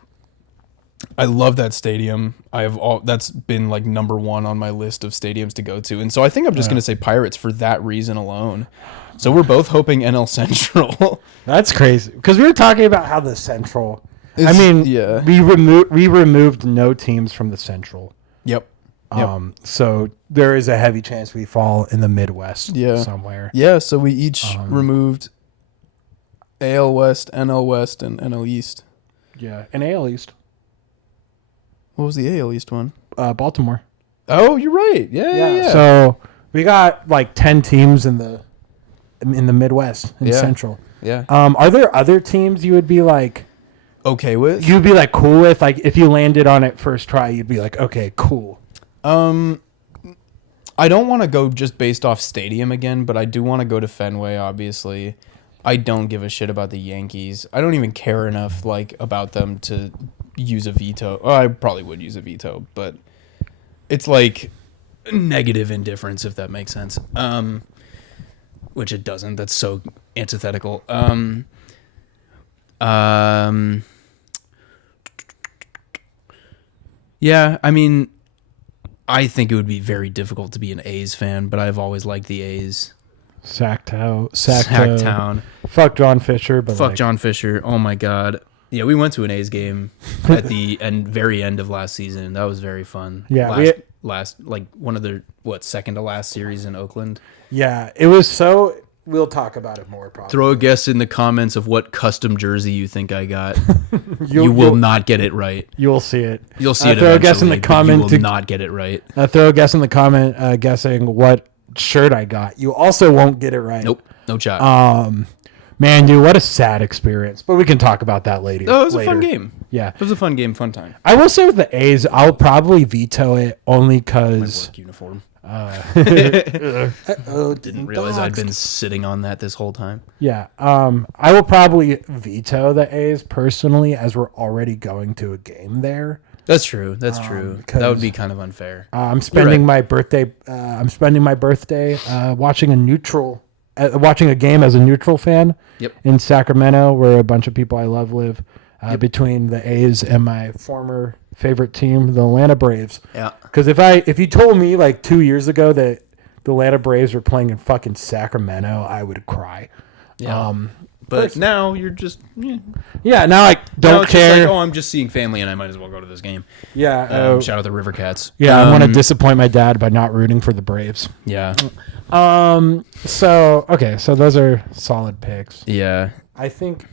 I love that stadium. That's been like number one on my list of stadiums to go to. And so I think I'm just going to say Pirates for that reason alone. So we're both hoping NL Central. That's crazy because we were talking about how the Central. Yeah. we removed no teams from the Central. Yep. So there is a heavy chance we fall in the Midwest somewhere. Yeah. So we each removed AL West, NL West, and NL East. Yeah, and AL East. What was the AL East one? Baltimore. Oh, you're right. Yeah. So we got like 10 teams in the Midwest and Central. Yeah. Are there other teams you would be like okay with? You'd be like cool with, like if you landed on it first try, you'd be like, okay, cool. I don't want to go just based off stadium again, but I do want to go to Fenway. Obviously, I don't give a shit about the Yankees. I don't even care enough like about them to use a veto. Oh, I probably would use a veto, but it's like negative indifference, if that makes sense. Which it doesn't. That's so antithetical. Yeah, I mean, I think it would be very difficult to be an A's fan, but I've always liked the A's. Sacktown. Fuck John Fisher, but fuck John Fisher. Oh my god. Yeah, we went to an A's game at the very end of last season. That was very fun. Yeah, last like one of the second to last series in Oakland. Yeah, it was so. We'll talk about it more probably. Throw a guess in the comments of what custom jersey you think I got. You will not get it right. You'll see it. You'll see it. Throw a guess in the comment. You will not get it right. Throw a guess in the comment guessing what shirt I got. You also won't get it right. Nope. No shot. Man, dude, what a sad experience. But we can talk about that later. Oh, it was a fun game. Yeah. It was a fun game, fun time. I will say with the A's, I'll probably veto it only because... My work uniform. Didn't realize I'd been sitting on that this whole time. Yeah. I will probably veto the A's personally as we're already going to a game there. That's true. That's true. That would be kind of unfair. I'm spending my birthday. Watching a game as a neutral fan. Yep. In Sacramento, where a bunch of people I love live. Between the A's and my former favorite team, the Atlanta Braves. Yeah. Because if you told me like 2 years ago that the Atlanta Braves were playing in fucking Sacramento, I would cry. Yeah. But now you're just yeah. Now I don't care. Like, I'm just seeing family, and I might as well go to this game. Yeah. Shout out the River Cats. Yeah, I want to disappoint my dad by not rooting for the Braves. Yeah. So those are solid picks. Yeah. I think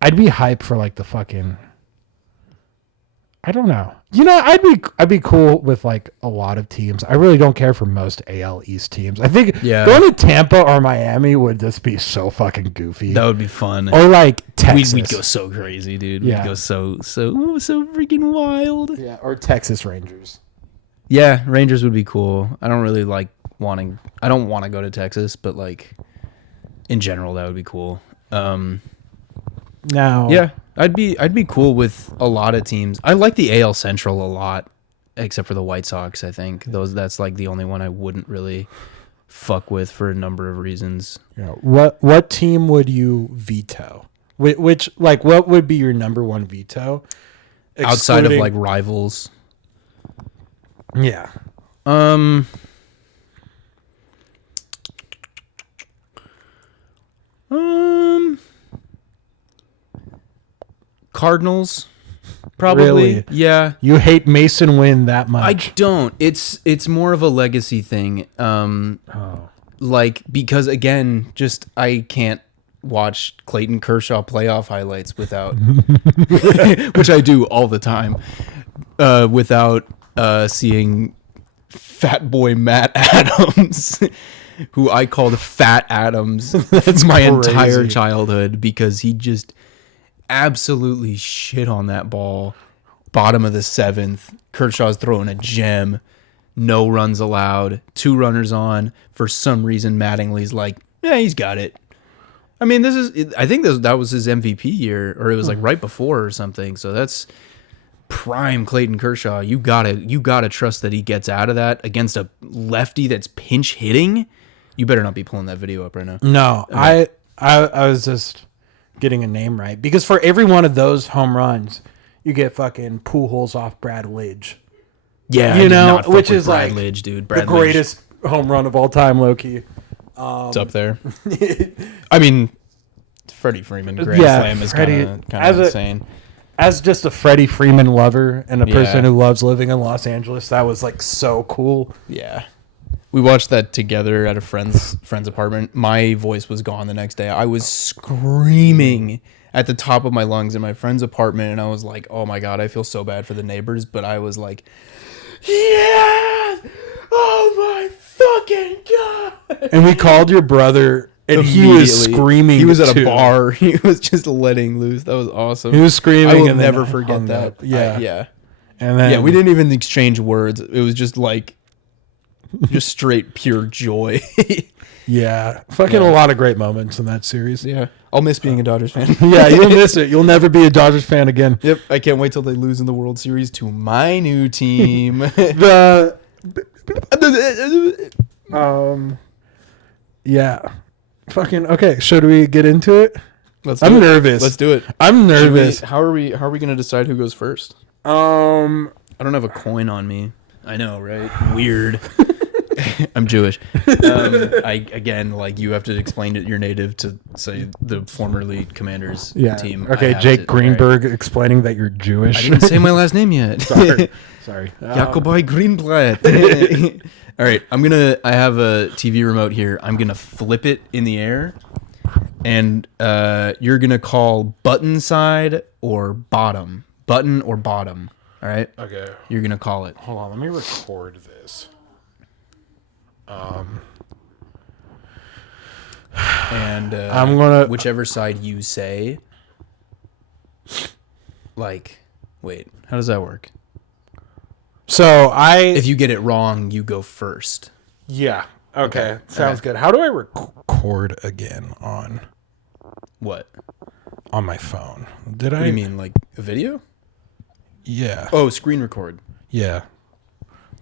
I'd be hyped for like the fucking. I don't know. I'd be cool with like a lot of teams. I really don't care for most AL East teams. I think going to Tampa or Miami would just be so fucking goofy. That would be fun. Or like Texas. We'd go so crazy, dude. We'd go so freaking wild. Yeah, or Texas Rangers. Yeah, Rangers would be cool. I don't really I don't want to go to Texas, but like in general that would be cool. Now, yeah, I'd be cool with a lot of teams. I like the AL Central a lot, except for the White Sox. I think that's like the only one I wouldn't really fuck with for a number of reasons. Yeah. What team would you veto? Which like what would be your number one veto? Outside of like rivals. Yeah. Cardinals, probably. Really? Yeah. You hate Mason Wynn that much? I don't. It's more of a legacy thing. like, because again, just I can't watch Clayton Kershaw playoff highlights without, which I do all the time, without seeing Fat Boy Matt Adams, who I called Fat Adams. That's my entire childhood, because he just absolutely shit on that ball. Bottom of the 7th, Kershaw's throwing a gem. No runs allowed. 2 runners on. For some reason, Mattingly's like, yeah, he's got it. I mean, I think that was his MVP year, or it was like right before or something. So that's prime Clayton Kershaw. You gotta trust that he gets out of that against a lefty that's pinch hitting. You better not be pulling that video up right now. No, I was just getting a name right, because for every one of those home runs, you get fucking Pujols off Brad Lidge. Yeah, you know, which is Brad like Lidge, dude. the greatest home run of all time, low key. It's up there. I mean, Freddie Freeman grand slam is kind of insane. As just a Freddie Freeman lover and a person who loves living in Los Angeles, that was like so cool. Yeah. We watched that together at a friend's apartment. My voice was gone the next day. I was screaming at the top of my lungs in my friend's apartment, and I was like, oh my God, I feel so bad for the neighbors, but I was like, yes! Oh my fucking God! And we called your brother, and he was screaming. He was at a bar. He was just letting loose. That was awesome. He was screaming. I will and never forget that. Yeah. And then we didn't even exchange words. It was just like, just straight pure joy. Yeah. Fucking a lot of great moments in that series. Yeah. I'll miss being a Dodgers fan. Yeah, you'll miss it. You'll never be a Dodgers fan again. Yep. I can't wait till they lose in the World Series to my new team. Yeah. Fucking okay. Should we get into it? I'm nervous. Let's do it. I'm nervous. How are we going to decide who goes first? I don't have a coin on me. I know, right? Weird. I'm Jewish. You have to explain it. You're native to say the formerly Commanders team. Okay, Jake Greenberg explaining that you're Jewish. I didn't say my last name yet. Sorry. Jacobi Greenblatt. All right, I have a TV remote here. I'm gonna flip it in the air, and you're gonna call button side or bottom. Button or bottom. All right. Okay. You're gonna call it. Hold on. Let me record this. And I'm gonna whichever side you say. Like, wait, how does that work? So if you get it wrong, you go first. Yeah. Okay. Sounds good. How do I record again on what? On my phone? What do you mean, like a video? Yeah. Oh, screen record. Yeah.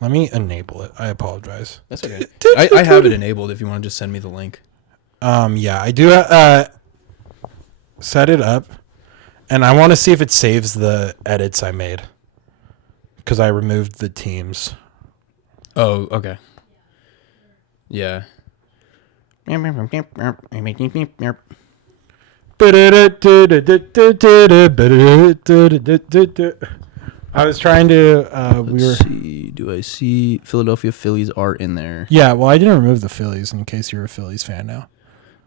Let me enable it. I apologize. That's okay. I have it enabled if you want to just send me the link. Yeah, I do set it up, and I want to see if it saves the edits I made, because I removed the teams. Oh, okay. Yeah. I was trying to. Let's see. Do I see Philadelphia Phillies are in there? Yeah. Well, I didn't remove the Phillies in case you're a Phillies fan now.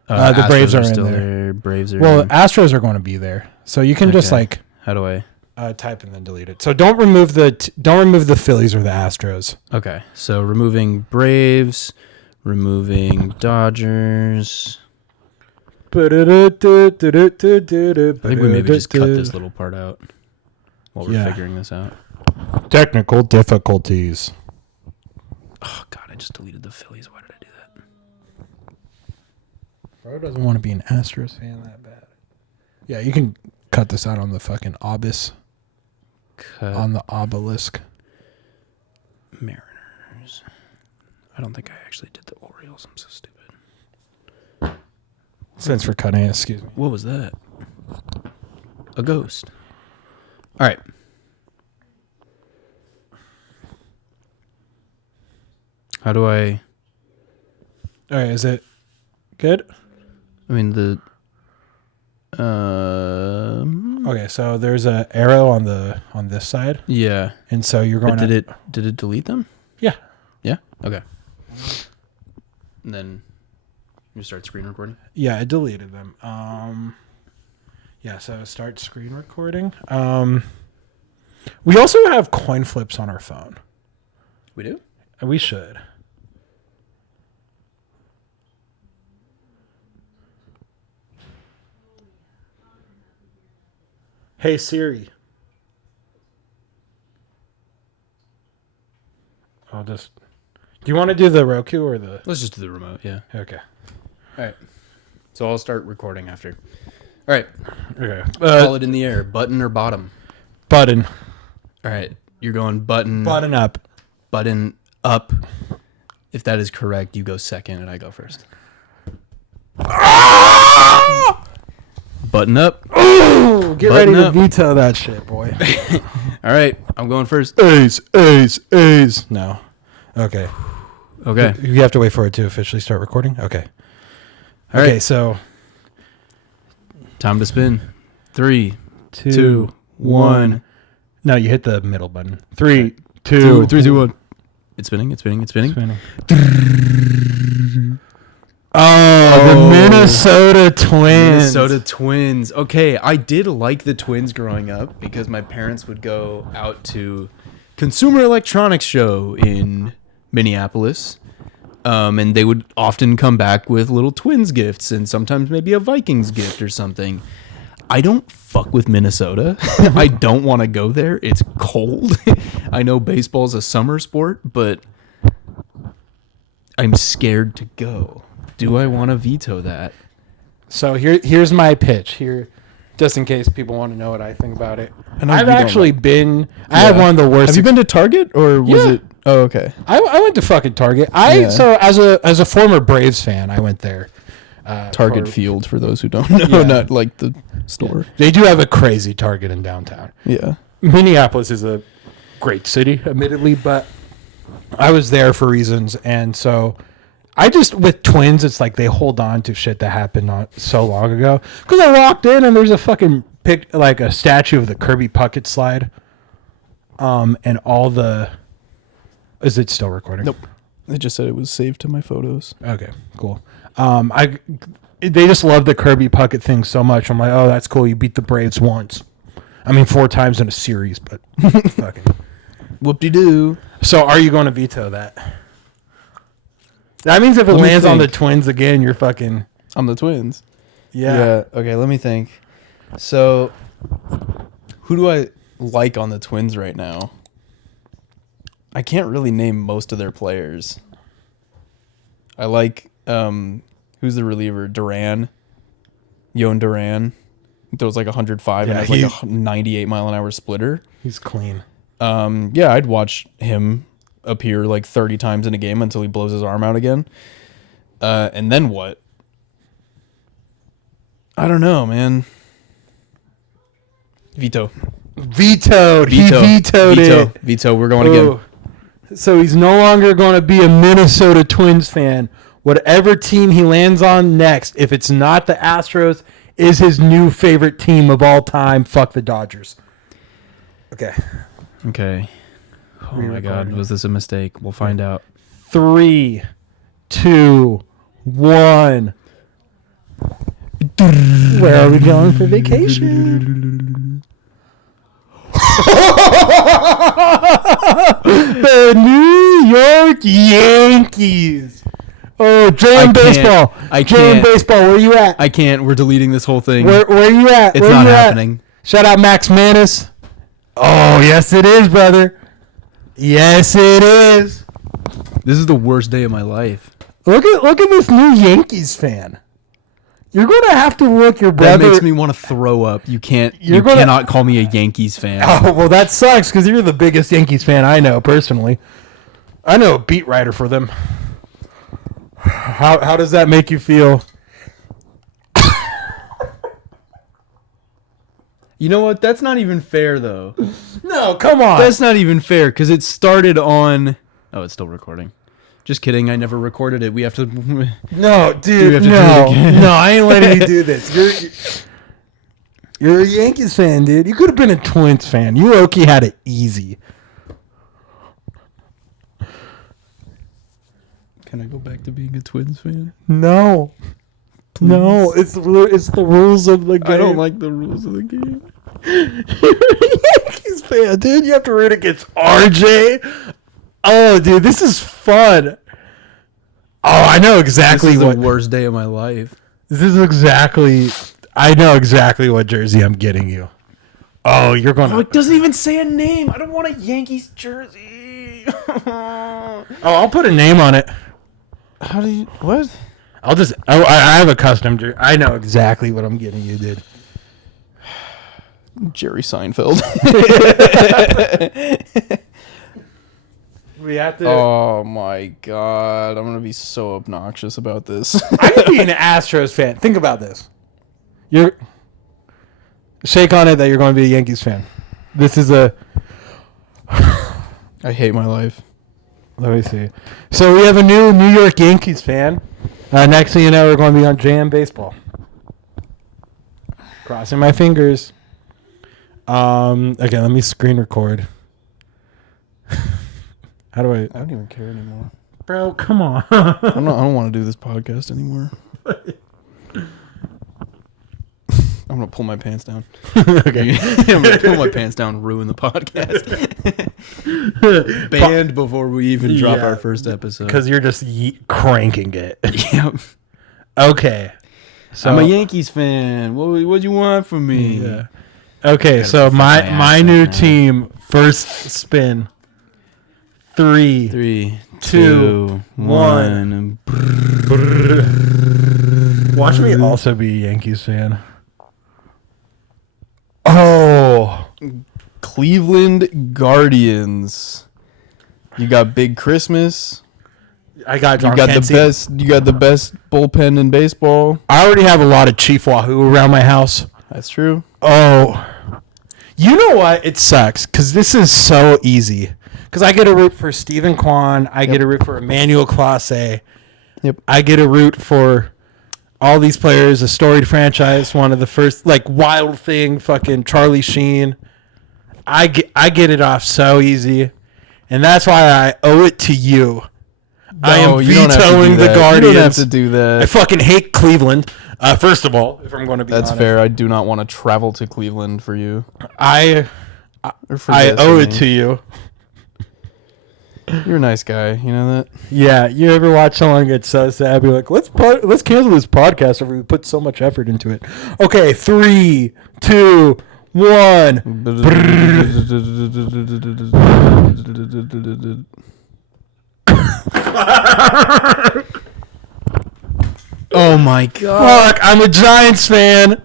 The Braves are in there. Braves are. Well, Astros are going to be there, so you can just like. How do I? Type and then delete it. So don't remove the Phillies or the Astros. Okay. So removing Braves, removing Dodgers. I think we maybe just cut this little part out while we're figuring this out. Technical difficulties. Oh God, I just deleted the Phillies. Why did I do that? Bro doesn't want to be an Astros fan that bad. Yeah, you can cut this out on the fucking obelisk. On the obelisk. Mariners. I don't think I actually did the Orioles. I'm so stupid. Thanks for cutting it. Excuse me. What was that? A ghost. All right. How do I... All right, is it good? I mean, okay, so there's an arrow on this side. Yeah. And so you're going did it delete them? Yeah. Yeah? Okay. And then You start screen recording? Yeah, I deleted them. So start screen recording. We also have coin flips on our phone. We do? We should. Hey Siri. Do you want to do the Roku or the... Let's just do the remote, yeah. Okay. All right. So I'll start recording after. All right. Okay. Call it in the air. Button or bottom? Button. All right. You're going button. Button up. Button up. If that is correct, you go second and I go first. Button up. Ooh, get Button ready up. to veto that shit, boy. All right. I'm going first. A's. No. Okay. Okay. You have to wait for it to officially start recording? Okay. All Okay, right. so... Time to spin. 3, 2, 2, 1. No, you hit the middle button. 3, 2, 3, 2, 1. It's spinning. Spinning. The Minnesota Twins. Minnesota Twins. Okay, I did like the Twins growing up because my parents would go out to Consumer Electronics Show in Minneapolis. And they would often come back with little Twins gifts and sometimes maybe a Vikings gift or something. I don't fuck with Minnesota. I don't want to go there. It's cold. I know baseball's a summer sport, but I'm scared to go. Do I want to veto that? So here's my pitch here, just in case people want to know what I think about it. know I've you don't actually like- been... I had one of the worst... Have you been to Target or was Yeah. it? Oh, okay. I went to fucking Target. Yeah. So as a former Braves fan, I went there. Target for- Field for those who don't know, Yeah. not like the store. They do have a crazy Target in downtown. Yeah. Minneapolis is a great city, admittedly, but I was there for reasons, and so I just with Twins, it's like they hold on to shit that happened not so long ago. Because I walked in and there's a fucking like a statue of the Kirby Puckett slide, and all the. Is it still recording? Nope. They just said it was saved to my photos. Okay, cool. They just love the Kirby Puckett thing so much. I'm like, oh, that's cool. You beat the Braves once. I mean, 4 times in a series, but fucking. Whoop-de-doo. So, are you going to veto that? That means if it Let me lands on the think. Twins again, you're fucking. I'm the Twins. Yeah. Okay, let me think. So, who do I like on the Twins right now? I can't really name most of their players. I like, who's the reliever? Yoan Duran. He throws like 105 Yeah, and has like a 98 mile an hour splitter. He's clean. Yeah, I'd watch him appear like 30 times in a game until he blows his arm out again. And then what? I don't know, man. Veto. Vetoed. He Veto. vetoed Veto. it. Veto. We're going Oh. again. So he's no longer going to be a Minnesota Twins fan. Whatever team he lands on next, if it's not the Astros, is his new favorite team of all time. Fuck the Dodgers. Okay. Okay. Oh my God. Was this a mistake? We'll find out. 3, 2, 1. Where are we going for vacation? The New York Yankees. Oh, Jam Baseball. I Jam can't. Baseball, where you at? I can't. We're deleting this whole thing. Where you at? It's Where not you at? happening. Shout out Max Manus. Oh, yes it is, brother. Yes it is. This is the worst day of my life. Look at this new Yankees fan. You're going to have to look your brother. That makes me want to throw up. You can't. You're gonna- cannot call me a Yankees fan. Oh, well, that sucks because you're the biggest Yankees fan I know personally. I know a beat writer for them. How does that make you feel? You know what? That's not even fair, though. No, come on. That's not even fair because it started on. Oh, it's still recording. Just kidding. I never recorded it. We have to. No, Do dude. we have to do No, it again? no, I ain't letting you do this. You're a Yankees fan, dude. You could have been a Twins fan. You low-key had it easy. Can I go back to being a Twins fan? No. Please. No, it's the rules of the game. I don't like the rules of the game. You're a Yankees fan, dude. You have to root against RJ. Oh, dude, this is fun. Oh, I know exactly this is what the worst day of my life. This is exactly. I know exactly what jersey I'm getting you. Oh, you're gonna. Oh, it doesn't even say a name. I don't want a Yankees jersey. Oh, I'll put a name on it. How do you? What? I'll just. Oh, I have a custom jersey. I know exactly what I'm getting you, dude. Jerry Seinfeld. We have to. Oh my god, I'm gonna be so obnoxious about this. I could be an Astros fan. Think about this. You're shake on it that you're going to be a Yankees fan. This is a. I hate my life. Let me see. So we have a new New York Yankees fan. Next thing you know, we're going to be on JM Baseball. Crossing my fingers. Okay, let me screen record. How do I don't even care anymore. Bro, come on. I don't want to do this podcast anymore. I'm going to pull my pants down. Okay. I'm going to pull my pants down and ruin the podcast. Banned before we even drop our first episode. Because you're just cranking it. Yep. Okay. So I'm a Yankees fan. What you want from me? Yeah. Okay, so my new team, first spin. 3, 2, 1. Watch me also be a Yankees fan. Oh. Cleveland Guardians. You got Big Christmas. I got You got the best bullpen in baseball. I already have a lot of Chief Wahoo around my house. That's true. Oh. You know what? It sucks because this is so easy. Because I get a root for Stephen Kwan. I get a root for Emmanuel Clase. Yep. I get a root for all these players. A storied franchise. One of the first, like, Wild Thing, fucking Charlie Sheen. I get it off so easy. And that's why I owe it to you. I am vetoing the Guardians. You don't have to do that. I fucking hate Cleveland. First of all, if I'm going to be honest. That's fair. I do not want to travel to Cleveland for you. I owe it to you. You're a nice guy. You know that? Yeah. You ever watch someone get so sad? Be like, let's cancel this podcast after we put so much effort into it. Okay, 3, 2, 1. Oh my god! Fuck! I'm a Giants fan.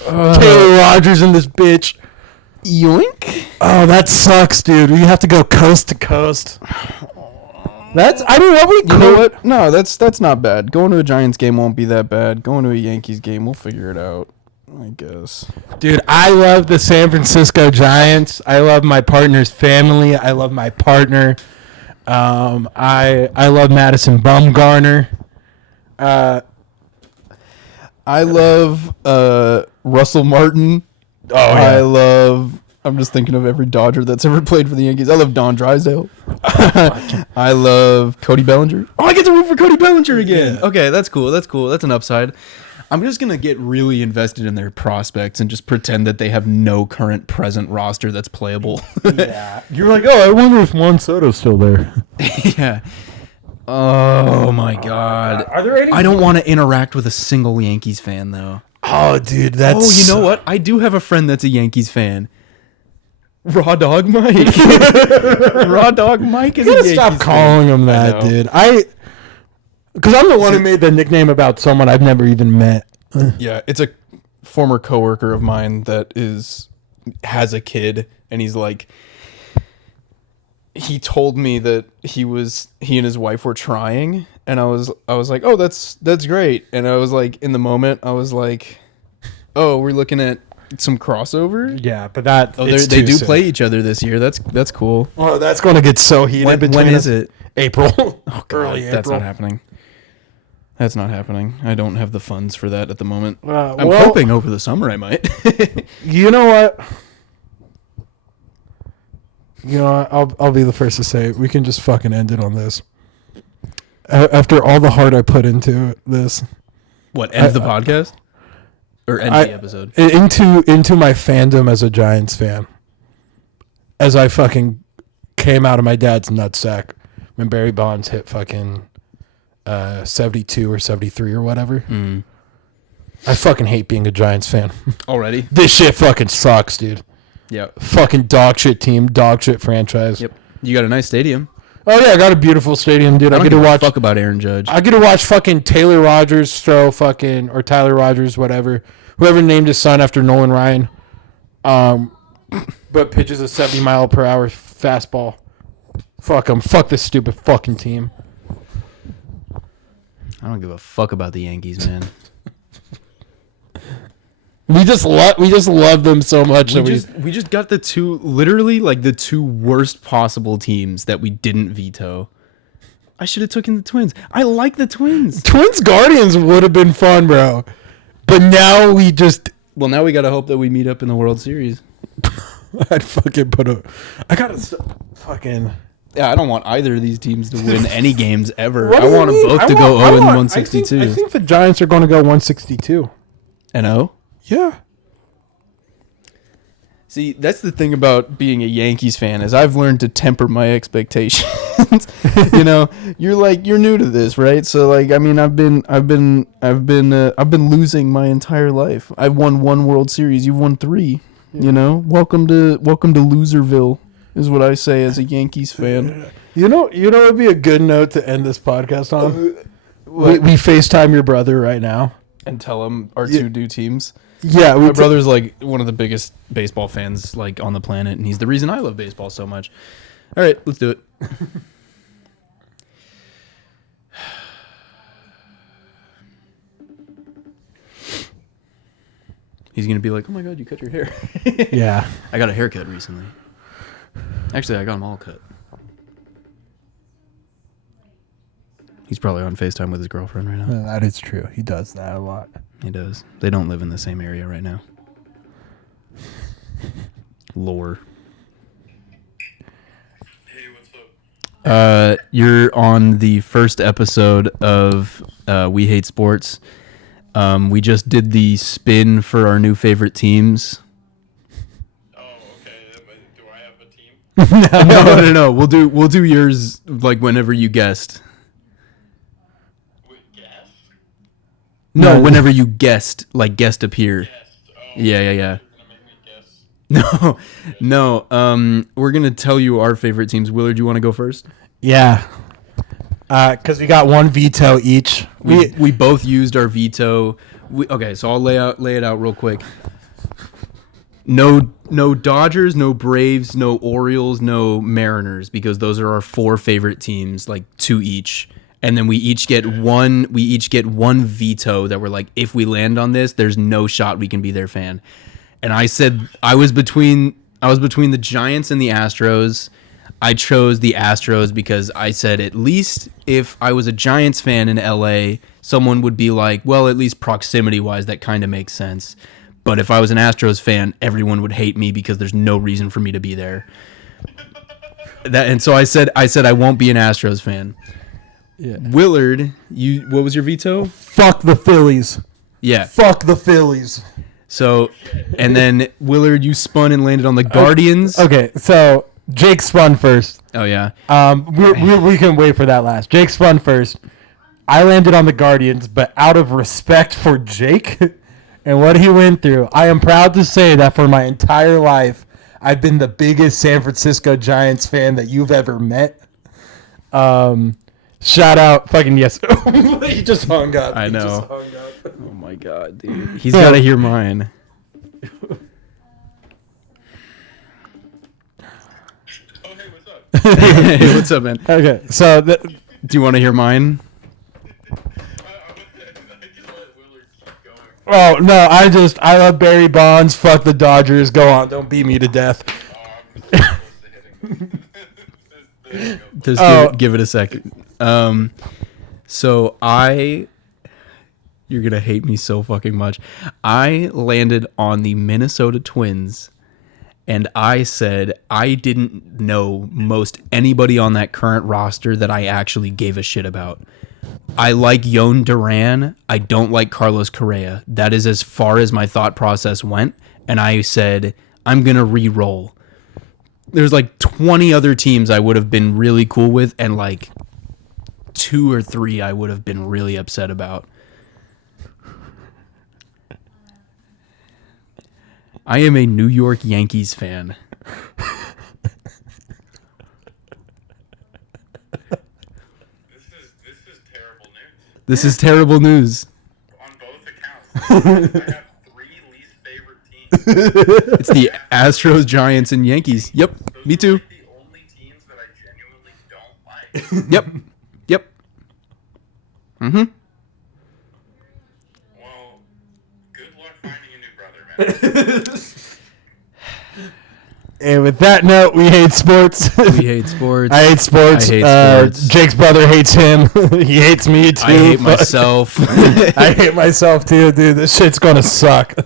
Taylor Rogers in this bitch. Yoink! Oh, that sucks, dude. We have to go coast to coast. You know what? No, that's not bad. Going to a Giants game won't be that bad. Going to a Yankees game, we'll figure it out, I guess. Dude, I love the San Francisco Giants. I love my partner's family. I love my partner. I love Madison Bumgarner. I love Russell Martin. Oh, yeah. I'm just thinking of every Dodger that's ever played for the Yankees. I love Don Drysdale. I love Cody Bellinger. Oh, I get to root for Cody Bellinger again. Yeah. Okay, that's cool. That's an upside. I'm just going to get really invested in their prospects and just pretend that they have no current present roster that's playable. Yeah. You're like, oh, I wonder if Juan Soto's still there. Yeah. Oh, my God. Are there any? I don't want to interact with a single Yankees fan, though. Oh, dude, that's... Oh, you know what? I do have a friend that's a Yankees fan. Raw Dog Mike. Raw Dog Mike is a Yankees fan. Stop calling him that, dude. Because I'm the one who made the nickname about someone I've never even met. Yeah, it's a former coworker of mine that has a kid, and he's like... He told me that he and his wife were trying, and I was like, oh, that's great. And I was like, in the moment, I was like, oh, we're looking at some crossover. Yeah, but they do play each other this year. That's cool. Oh, that's going to get so heated. When is it? April. Oh, God, early April. That's not happening. That's not happening. I don't have the funds for that at the moment. I'm well, hoping over the summer I might. You know what? You know, I'll be the first to say it. We can just fucking end it on this. After all the heart I put into this, What, ends the podcast? Or ends the episode? Into my fandom as a Giants fan. As I fucking came out of my dad's nutsack when Barry Bonds hit fucking 72 or 73 or whatever. I fucking hate being a Giants fan. Already? This shit fucking sucks, dude. Yeah. Fucking dog shit team, dog shit franchise. Yep. You got a nice stadium. Oh yeah, I got a beautiful stadium, dude. I get to watch. Fuck about Aaron Judge. I get to watch fucking Taylor Rogers throw fucking, or Tyler Rogers, whatever. Whoever named his son after Nolan Ryan. But pitches a 70-mile-per-hour fastball. Fuck him. Fuck this stupid fucking team. I don't give a fuck about the Yankees, man. We just love them so much. We just got the two worst possible teams that we didn't veto. I should have taken the Twins. I like the Twins. Twins Guardians would have been fun, bro. But now we just... Well, now we got to hope that we meet up in the World Series. I'd fucking I gotta fucking... Yeah, I don't want either of these teams to win any games ever. I want them both to go 0-162. I think the Giants are going to go 162. And 0? Yeah. See, that's the thing about being a Yankees fan is I've learned to temper my expectations. You know, you're new to this, right? So like, I mean, I've been losing my entire life. I've won 1 World Series. You've won 3. Yeah. You know, welcome to Loserville is what I say as a Yankees fan. You know, it'd be a good note to end this podcast on. We FaceTime your brother right now and tell him our 2 new teams. Yeah, my brother's like one of the biggest baseball fans like on the planet, and he's the reason I love baseball so much. All right, let's do it. He's gonna be like, "Oh my god, you cut your hair." Yeah, I got a haircut recently. Actually, I got them all cut. He's probably on FaceTime with his girlfriend right now. That is true. He does that a lot. He does. They don't live in the same area right now. Lore. Hey, what's up? You're on the first episode of We Hate Sports. We just did the spin for our new favorite teams. Oh, okay. Do I have a team? No. We'll do yours like whenever you guessed. With guess? No, whenever you guessed, like guest appear. Guessed. Oh, Yeah. You're gonna make me guess. No. We're gonna tell you our favorite teams. Willard, you want to go first? Yeah. Because we got 1 veto each. We both used our veto. Okay, so I'll lay it out real quick. No Dodgers, no Braves, no Orioles, no Mariners, because those are our 4 favorite teams, like 2 each. And then we each get one veto that we're like, if we land on this, there's no shot we can be their fan. And I said I was between the Giants and the Astros. I chose the Astros because I said at least if I was a Giants fan in LA, someone would be like, well, at least proximity-wise, that kind of makes sense. But if I was an Astros fan, everyone would hate me because there's no reason for me to be there. And so I said I won't be an Astros fan. Yeah. Willard, what was your veto? Fuck the Phillies. Yeah. Fuck the Phillies. So, and then Willard, you spun and landed on the Guardians. Okay, so Jake spun first. Oh yeah. We can wait for that last. Jake spun first. I landed on the Guardians, but out of respect for Jake and what he went through, I am proud to say that for my entire life, I've been the biggest San Francisco Giants fan that you've ever met. Shout out, fucking yes. He just hung up. I know. Oh my god, dude. He's got to hear mine. Oh, hey, what's up? Hey, what's up, man? Okay, so Do you want to hear mine? I just let Willard keep going. oh no, I love Barry Bonds. Fuck the Dodgers. Go on, don't beat me to death. I'm so close to hitting. There you go. Just give it a second. So you're gonna hate me so fucking much. I landed on the Minnesota Twins, And I said I didn't know most anybody on that current roster that I actually gave a shit about. I like Yon Duran. I don't like Carlos Correa. That is as far as my thought process went. And I said, I'm going to re-roll. There's like 20 other teams I would have been really cool with, and like 2 or 3 I would have been really upset about. I am a New York Yankees fan. This is terrible news. This is terrible news. On both accounts. I have 3 least favorite teams. It's the Astros, Giants, and Yankees. Yep, Those me are too. like the only teams that I genuinely don't like. Yep, yep. Mm-hmm. Well, good luck finding a new brother, man. And with that note, we hate sports. We hate sports. I hate sports. I hate sports. Jake's brother hates him. He hates me too. I hate myself. I hate myself too, dude. This shit's gonna suck.